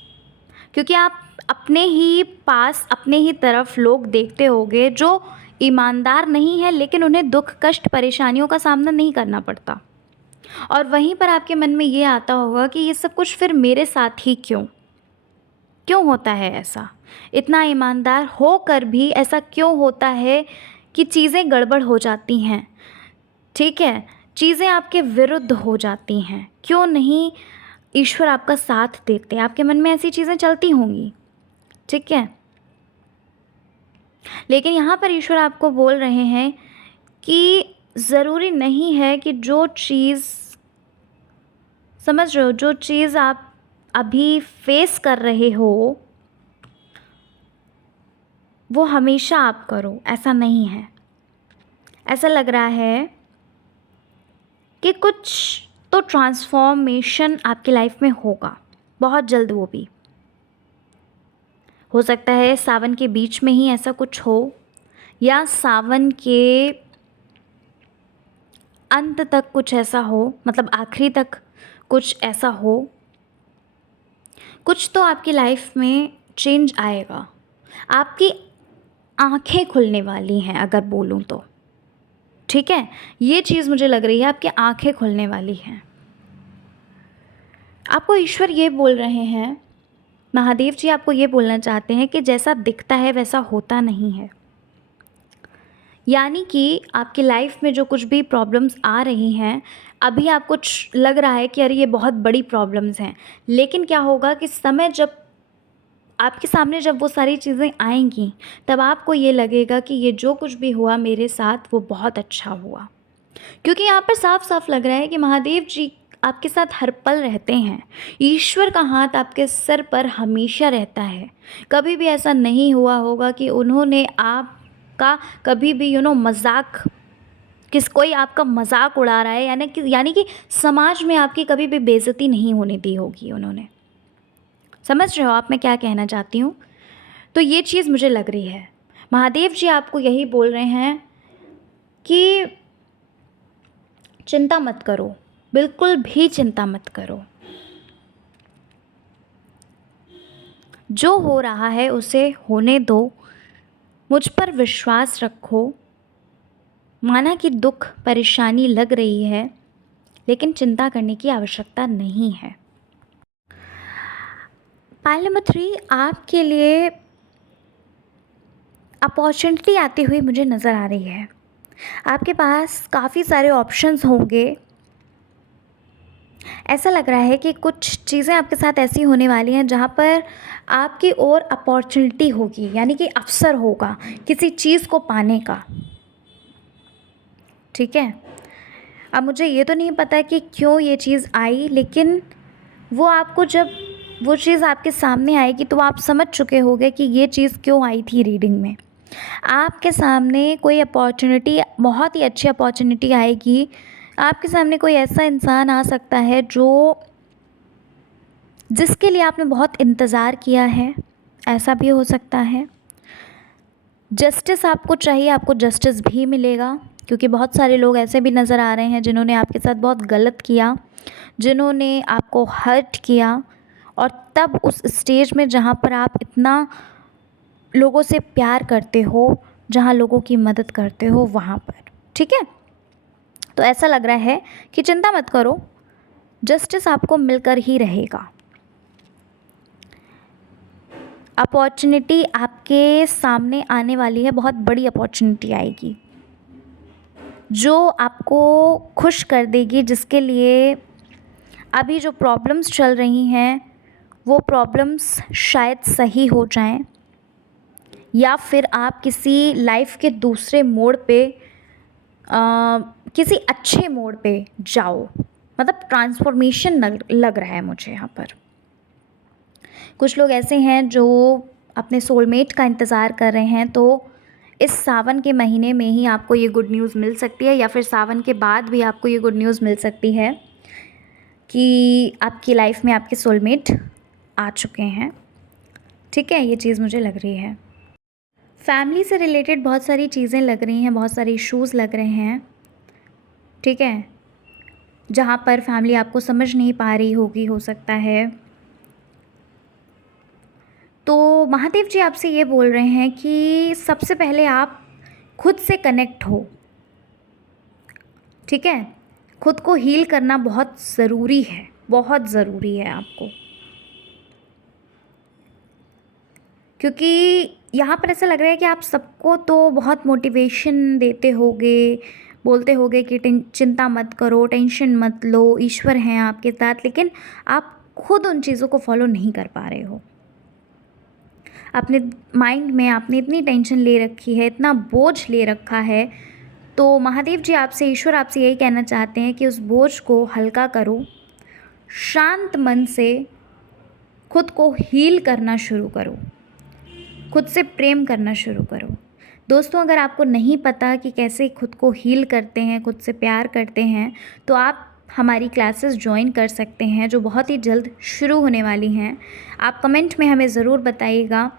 क्योंकि आप अपने ही पास, अपने ही तरफ लोग देखते होंगे जो ईमानदार नहीं है, लेकिन उन्हें दुख, कष्ट, परेशानियों का सामना नहीं करना पड़ता। और वहीं पर आपके मन में ये आता होगा कि ये सब कुछ फिर मेरे साथ ही क्यों होता है ऐसा? इतना ईमानदार होकर भी ऐसा क्यों होता है कि चीज़ें गड़बड़ हो जाती हैं? ठीक है, चीज़ें आपके विरुद्ध हो जाती हैं। क्यों नहीं ईश्वर आपका साथ देते? आपके मन में ऐसी चीज़ें चलती होंगी, ठीक है। लेकिन यहाँ पर ईश्वर आपको बोल रहे हैं कि ज़रूरी नहीं है कि जो चीज़, समझ रहे हो, जो चीज़ आप अभी फेस कर रहे हो वो हमेशा आप करो, ऐसा नहीं है। ऐसा लग रहा है कि कुछ तो ट्रांसफॉर्मेशन आपकी लाइफ में होगा बहुत जल्द, वो भी हो सकता है सावन के बीच में ही ऐसा कुछ हो, या सावन के अंत तक कुछ ऐसा हो, मतलब आखिरी तक कुछ ऐसा हो। कुछ तो आपकी लाइफ में चेंज आएगा, आपकी आंखें खुलने वाली हैं अगर बोलूँ तो, ठीक है। ये चीज़ मुझे लग रही है, आपकी आंखें खुलने वाली हैं। आपको ईश्वर ये बोल रहे हैं, महादेव जी आपको ये बोलना चाहते हैं कि जैसा दिखता है वैसा होता नहीं है। यानी कि आपकी लाइफ में जो कुछ भी प्रॉब्लम्स आ रही हैं, अभी आपको लग रहा है कि अरे ये बहुत बड़ी प्रॉब्लम्स हैं, लेकिन क्या होगा कि समय जब आपके सामने जब वो सारी चीज़ें आएंगी, तब आपको ये लगेगा कि ये जो कुछ भी हुआ मेरे साथ वो बहुत अच्छा हुआ। क्योंकि यहाँ पर साफ साफ लग रहा है कि महादेव जी आपके साथ हर पल रहते हैं। ईश्वर का हाथ आपके सर पर हमेशा रहता है। कभी भी ऐसा नहीं हुआ होगा कि उन्होंने आपका कभी भी मजाक, कोई आपका मजाक उड़ा रहा है, यानी कि समाज में आपकी कभी भी बेइज्जती नहीं होने दी होगी उन्होंने। समझ रहे हो आप मैं क्या कहना चाहती हूँ? तो ये चीज़ मुझे लग रही है। महादेव जी आपको यही बोल रहे हैं कि चिंता मत करो, बिल्कुल भी चिंता मत करो। जो हो रहा है उसे होने दो, मुझ पर विश्वास रखो। माना कि दुख परेशानी लग रही है, लेकिन चिंता करने की आवश्यकता नहीं है। पाइल नंबर 3, आपके लिए अपॉर्चुनिटी आती हुई मुझे नज़र आ रही है। आपके पास काफ़ी सारे ऑप्शंस होंगे। ऐसा लग रहा है कि कुछ चीज़ें आपके साथ ऐसी होने वाली हैं जहाँ पर आपकी ओर अपॉर्चुनिटी होगी, यानी कि अवसर होगा किसी चीज़ को पाने का। ठीक है, अब मुझे ये तो नहीं पता कि क्यों ये चीज़ आई, लेकिन वो आपको जब वो चीज़ आपके सामने आएगी तो आप समझ चुके होंगे कि ये चीज़ क्यों आई थी रीडिंग में। आपके सामने कोई अपॉर्चुनिटी, बहुत ही अच्छी अपॉर्चुनिटी आएगी। आपके सामने कोई ऐसा इंसान आ सकता है जिसके लिए आपने बहुत इंतज़ार किया है, ऐसा भी हो सकता है। जस्टिस आपको चाहिए, आपको जस्टिस भी मिलेगा, क्योंकि बहुत सारे लोग ऐसे भी नज़र आ रहे हैं जिन्होंने आपके साथ बहुत गलत किया, जिन्होंने आपको हर्ट किया, और तब उस स्टेज में जहाँ पर आप इतना लोगों से प्यार करते हो, जहाँ लोगों की मदद करते हो, वहाँ पर। ठीक है, तो ऐसा लग रहा है कि चिंता मत करो, जस्टिस आपको मिलकर ही रहेगा। अपॉर्चुनिटी आपके सामने आने वाली है, बहुत बड़ी अपॉर्चुनिटी आएगी जो आपको खुश कर देगी, जिसके लिए अभी जो प्रॉब्लम्स चल रही हैं वो प्रॉब्लम्स शायद सही हो जाएं, या फिर आप किसी लाइफ के दूसरे मोड़ पे किसी अच्छे मोड़ पे जाओ। मतलब ट्रांसफॉर्मेशन लग रहा है मुझे यहाँ पर। कुछ लोग ऐसे हैं जो अपने सोलमेट का इंतज़ार कर रहे हैं, तो इस सावन के महीने में ही आपको ये गुड न्यूज़ मिल सकती है, या फिर सावन के बाद भी आपको ये गुड न्यूज़ मिल सकती है कि आपकी लाइफ में आपके सोलमेट आ चुके हैं। ठीक है, ये चीज़ मुझे लग रही है। फैमिली से रिलेटेड बहुत सारी चीज़ें लग रही हैं, बहुत सारे इश्यूज़ लग रहे हैं। ठीक है, जहाँ पर फैमिली आपको समझ नहीं पा रही होगी, हो सकता है। तो महादेव जी आपसे ये बोल रहे हैं कि सबसे पहले आप खुद से कनेक्ट हो। ठीक है, खुद को हील करना बहुत ज़रूरी है, बहुत ज़रूरी है आपको, क्योंकि यहाँ पर ऐसा लग रहा है कि आप सबको तो बहुत मोटिवेशन देते होगे, बोलते होगे कि चिंता मत करो, टेंशन मत लो, ईश्वर हैं आपके साथ, लेकिन आप खुद उन चीज़ों को फॉलो नहीं कर पा रहे हो। अपने माइंड में आपने इतनी टेंशन ले रखी है, इतना बोझ ले रखा है, तो महादेव जी आपसे, ईश्वर आपसे यही कहना चाहते हैं कि उस बोझ को हल्का करो, शांत मन से खुद को हील करना शुरू करो, खुद से प्रेम करना शुरू करो। दोस्तों, अगर आपको नहीं पता कि कैसे खुद को हील करते हैं, खुद से प्यार करते हैं, तो आप हमारी क्लासेस ज्वाइन कर सकते हैं, जो बहुत ही जल्द शुरू होने वाली हैं। आप कमेंट में हमें ज़रूर बताइएगा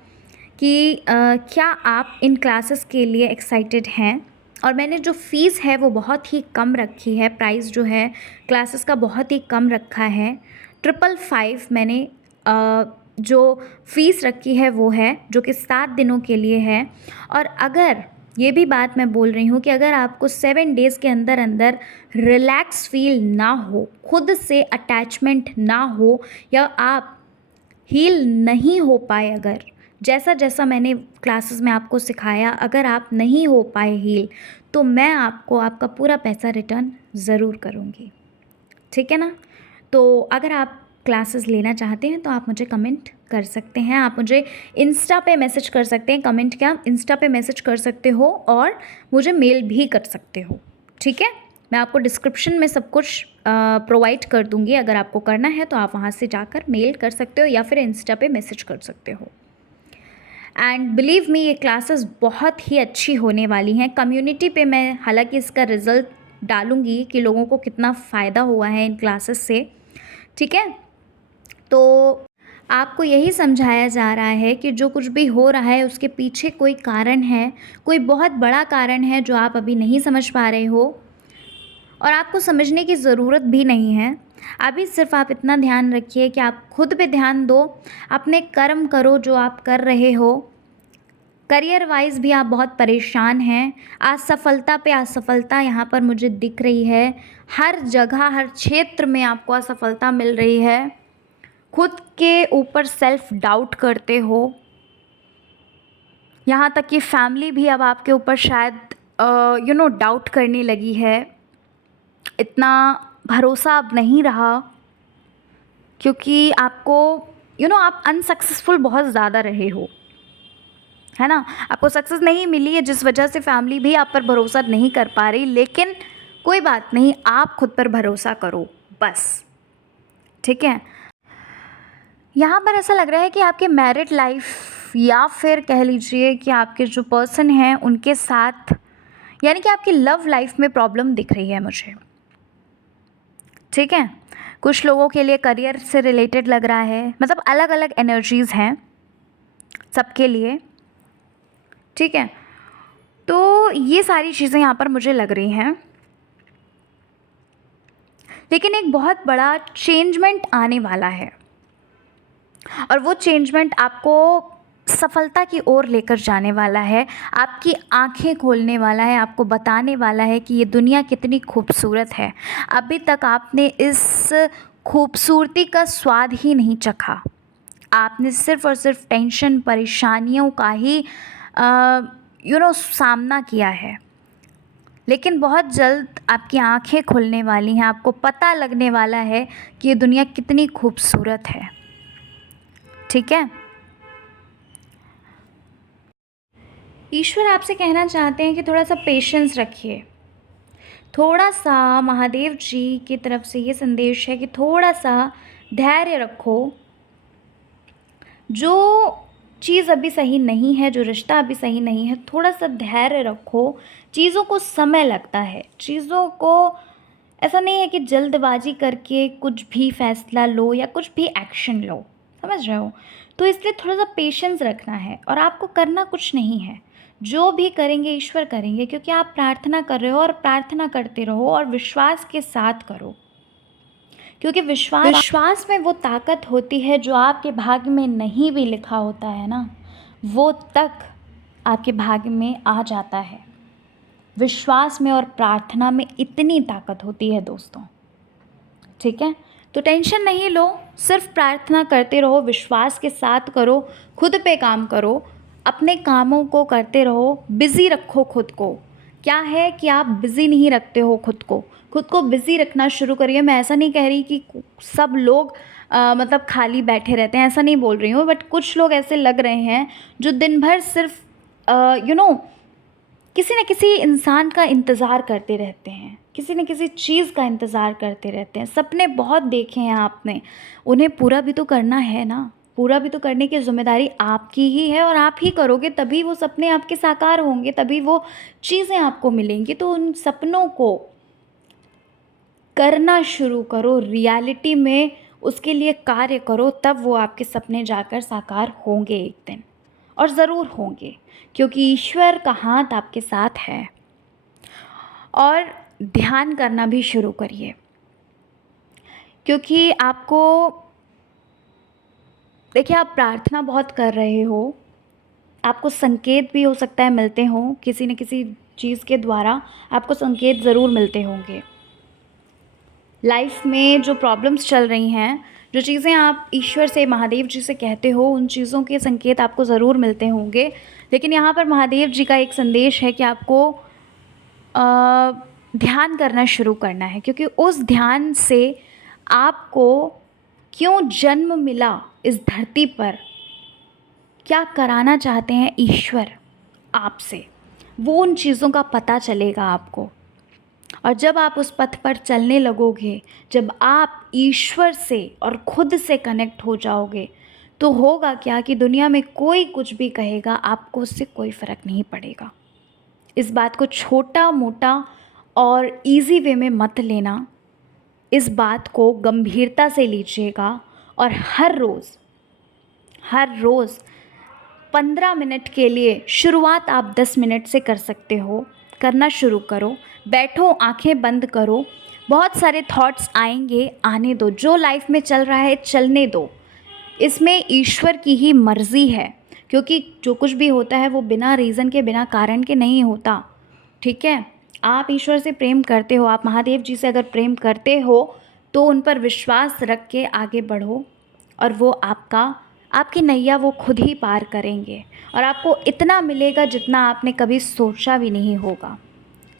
कि क्या आप इन क्लासेस के लिए एक्साइटेड हैं। और मैंने जो फ़ीस है वो बहुत ही कम रखी है, प्राइस जो है क्लासेस का बहुत ही कम रखा है। 555 मैंने जो फ़ीस रखी है वो है, जो कि 7 दिनों के लिए है। और अगर ये भी बात मैं बोल रही हूँ कि अगर आपको 7 डेज़ के अंदर अंदर रिलैक्स फील ना हो, खुद से अटैचमेंट ना हो, या आप हील नहीं हो पाए, अगर जैसा जैसा मैंने क्लासेस में आपको सिखाया अगर आप नहीं हो पाए हील, तो मैं आपको आपका पूरा पैसा रिटर्न ज़रूर करूँगी। ठीक है ना? तो अगर आप क्लासेस लेना चाहते हैं तो आप मुझे कमेंट कर सकते हैं, आप मुझे इंस्टा पे मैसेज कर सकते हैं। कमेंट क्या, इंस्टा पे मैसेज कर सकते हो और मुझे मेल भी कर सकते हो। ठीक है, मैं आपको डिस्क्रिप्शन में सब कुछ प्रोवाइड कर दूँगी। अगर आपको करना है तो आप वहाँ से जाकर मेल कर सकते हो या फिर इंस्टा पे मैसेज कर सकते हो। एंड बिलीव मी, ये क्लासेस बहुत ही अच्छी होने वाली हैं। कम्युनिटी पे मैं हालांकि इसका रिज़ल्ट डालूँगी कि लोगों को कितना फ़ायदा हुआ है इन क्लासेस से, ठीक है। तो आपको यही समझाया जा रहा है कि जो कुछ भी हो रहा है उसके पीछे कोई कारण है, कोई बहुत बड़ा कारण है जो आप अभी नहीं समझ पा रहे हो, और आपको समझने की ज़रूरत भी नहीं है। अभी सिर्फ आप इतना ध्यान रखिए कि आप खुद पे ध्यान दो, अपने कर्म करो जो आप कर रहे हो। करियर वाइज भी आप बहुत परेशान हैं, असफलता पे असफलता यहाँ पर मुझे दिख रही है। हर जगह, हर क्षेत्र में आपको असफलता मिल रही है। खुद के ऊपर सेल्फ डाउट करते हो, यहाँ तक कि फैमिली भी अब आपके ऊपर शायद डाउट करने लगी है। इतना भरोसा अब नहीं रहा, क्योंकि आपको आप अनसक्सेसफुल बहुत ज़्यादा रहे हो, है ना। आपको सक्सेस नहीं मिली है जिस वजह से फैमिली भी आप पर भरोसा नहीं कर पा रही, लेकिन कोई बात नहीं, आप खुद पर भरोसा करो बस, ठीक है। यहाँ पर ऐसा लग रहा है कि आपके मैरिड लाइफ या फिर कह लीजिए कि आपके जो पर्सन हैं उनके साथ, यानी कि आपकी लव लाइफ में प्रॉब्लम दिख रही है मुझे, ठीक है। कुछ लोगों के लिए करियर से रिलेटेड लग रहा है, मतलब अलग अलग एनर्जीज़ हैं सबके लिए, ठीक है। तो ये सारी चीज़ें यहाँ पर मुझे लग रही हैं, लेकिन एक बहुत बड़ा चेंजमेंट आने वाला है, और वो चेंजमेंट आपको सफलता की ओर लेकर जाने वाला है। आपकी आंखें खोलने वाला है, आपको बताने वाला है कि ये दुनिया कितनी खूबसूरत है। अभी तक आपने इस खूबसूरती का स्वाद ही नहीं चखा। आपने सिर्फ़ और सिर्फ टेंशन, परेशानियों का ही सामना किया है। लेकिन बहुत जल्द आपकी आंखें खुलने वाली हैं, आपको पता लगने वाला है कि ये दुनिया कितनी खूबसूरत है, ठीक है। ईश्वर आपसे कहना चाहते हैं कि थोड़ा सा पेशेंस रखिए, थोड़ा सा महादेव जी की तरफ से ये संदेश है कि थोड़ा सा धैर्य रखो। जो चीज़ अभी सही नहीं है, जो रिश्ता अभी सही नहीं है, थोड़ा सा धैर्य रखो। चीज़ों को समय लगता है, चीज़ों को ऐसा नहीं है कि जल्दबाजी करके कुछ भी फैसला लो या कुछ भी एक्शन लो, समझ रहे हो। तो इसलिए थोड़ा सा पेशेंस रखना है, और आपको करना कुछ नहीं है, जो भी करेंगे ईश्वर करेंगे, क्योंकि आप प्रार्थना कर रहे हो, और प्रार्थना करते रहो और विश्वास के साथ करो, क्योंकि विश्वास में वो ताकत होती है जो आपके भाग्य में नहीं भी लिखा होता है ना, वो तक आपके भाग्य में आ जाता है। विश्वास में और प्रार्थना में इतनी ताकत होती है दोस्तों, ठीक है। तो टेंशन नहीं लो, सिर्फ प्रार्थना करते रहो, विश्वास के साथ करो, खुद पे काम करो, अपने कामों को करते रहो, बिज़ी रखो खुद को। क्या है कि आप बिज़ी नहीं रखते हो खुद को बिज़ी रखना शुरू करिए। मैं ऐसा नहीं कह रही कि सब लोग मतलब खाली बैठे रहते हैं, ऐसा नहीं बोल रही हूँ, बट कुछ लोग ऐसे लग रहे हैं जो दिन भर सिर्फ किसी न किसी इंसान का इंतज़ार करते रहते हैं, किसी न किसी चीज़ का इंतज़ार करते रहते हैं। सपने बहुत देखे हैं आपने, उन्हें पूरा भी तो करना है ना, पूरा भी तो करने की ज़िम्मेदारी आपकी ही है, और आप ही करोगे तभी वो सपने आपके साकार होंगे, तभी वो चीज़ें आपको मिलेंगी। तो उन सपनों को करना शुरू करो, रियलिटी में उसके लिए कार्य करो, तब वो आपके सपने जाकर साकार होंगे एक दिन, और ज़रूर होंगे, क्योंकि ईश्वर का हाथ आपके साथ है। और ध्यान करना भी शुरू करिए, क्योंकि आपको देखिए, आप प्रार्थना बहुत कर रहे हो, आपको संकेत भी हो सकता है मिलते हों, किसी न किसी चीज़ के द्वारा आपको संकेत ज़रूर मिलते होंगे। लाइफ में जो प्रॉब्लम्स चल रही हैं, जो चीज़ें आप ईश्वर से, महादेव जी से कहते हो, उन चीज़ों के संकेत आपको ज़रूर मिलते होंगे। लेकिन यहाँ पर महादेव जी का एक संदेश है कि आपको ध्यान करना शुरू करना है, क्योंकि उस ध्यान से आपको क्यों जन्म मिला इस धरती पर, क्या कराना चाहते हैं ईश्वर आपसे, वो उन चीज़ों का पता चलेगा आपको। और जब आप उस पथ पर चलने लगोगे, जब आप ईश्वर से और खुद से कनेक्ट हो जाओगे, तो होगा क्या कि दुनिया में कोई कुछ भी कहेगा, आपको उससे कोई फ़र्क नहीं पड़ेगा। इस बात को छोटा मोटा और इजी वे में मत लेना, इस बात को गंभीरता से लीजिएगा और हर रोज़ 15 मिनट के लिए, शुरुआत आप 10 मिनट से कर सकते हो, करना शुरू करो। बैठो, आंखें बंद करो, बहुत सारे थॉट्स आएंगे, आने दो, जो लाइफ में चल रहा है चलने दो। इसमें ईश्वर की ही मर्ज़ी है, क्योंकि जो कुछ भी होता है वो बिना रीज़न के, बिना कारण के नहीं होता। ठीक है, आप ईश्वर से प्रेम करते हो, आप महादेव जी से अगर प्रेम करते हो तो उन पर विश्वास रख के आगे बढ़ो और वो आपकी नैया वो खुद ही पार करेंगे और आपको इतना मिलेगा जितना आपने कभी सोचा भी नहीं होगा।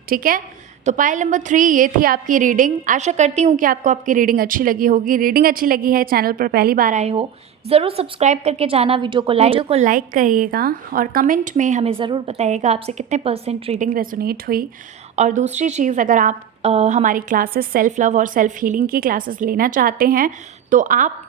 ठीक है, तो पाइल नंबर 3 ये थी आपकी रीडिंग। आशा करती हूँ कि आपको आपकी रीडिंग अच्छी लगी होगी। रीडिंग अच्छी लगी है, चैनल पर पहली बार आए हो, ज़रूर सब्सक्राइब करके जाना, वीडियो को लाइक करिएगा और कमेंट में हमें ज़रूर बताइएगा आपसे कितने % रीडिंग रेजोनेट हुई। और दूसरी चीज़, अगर आप हमारी क्लासेस सेल्फ़ लव और सेल्फ़ हीलिंग की क्लासेस लेना चाहते हैं तो आप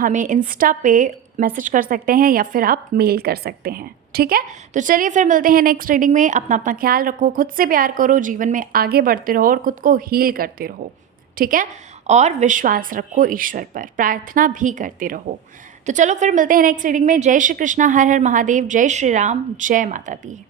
हमें इंस्टा पे मैसेज कर सकते हैं या फिर आप मेल कर सकते हैं। ठीक है, तो चलिए फिर मिलते हैं नेक्स्ट रीडिंग में। अपना ख्याल रखो, खुद से प्यार करो, जीवन में आगे बढ़ते रहो और खुद को हील करते रहो। ठीक है, और विश्वास रखो ईश्वर पर, प्रार्थना भी करते रहो। तो चलो फिर मिलते हैं नेक्स्ट रीडिंग में। जय श्री कृष्णा, हर हर महादेव, जय श्री राम, जय माता दी।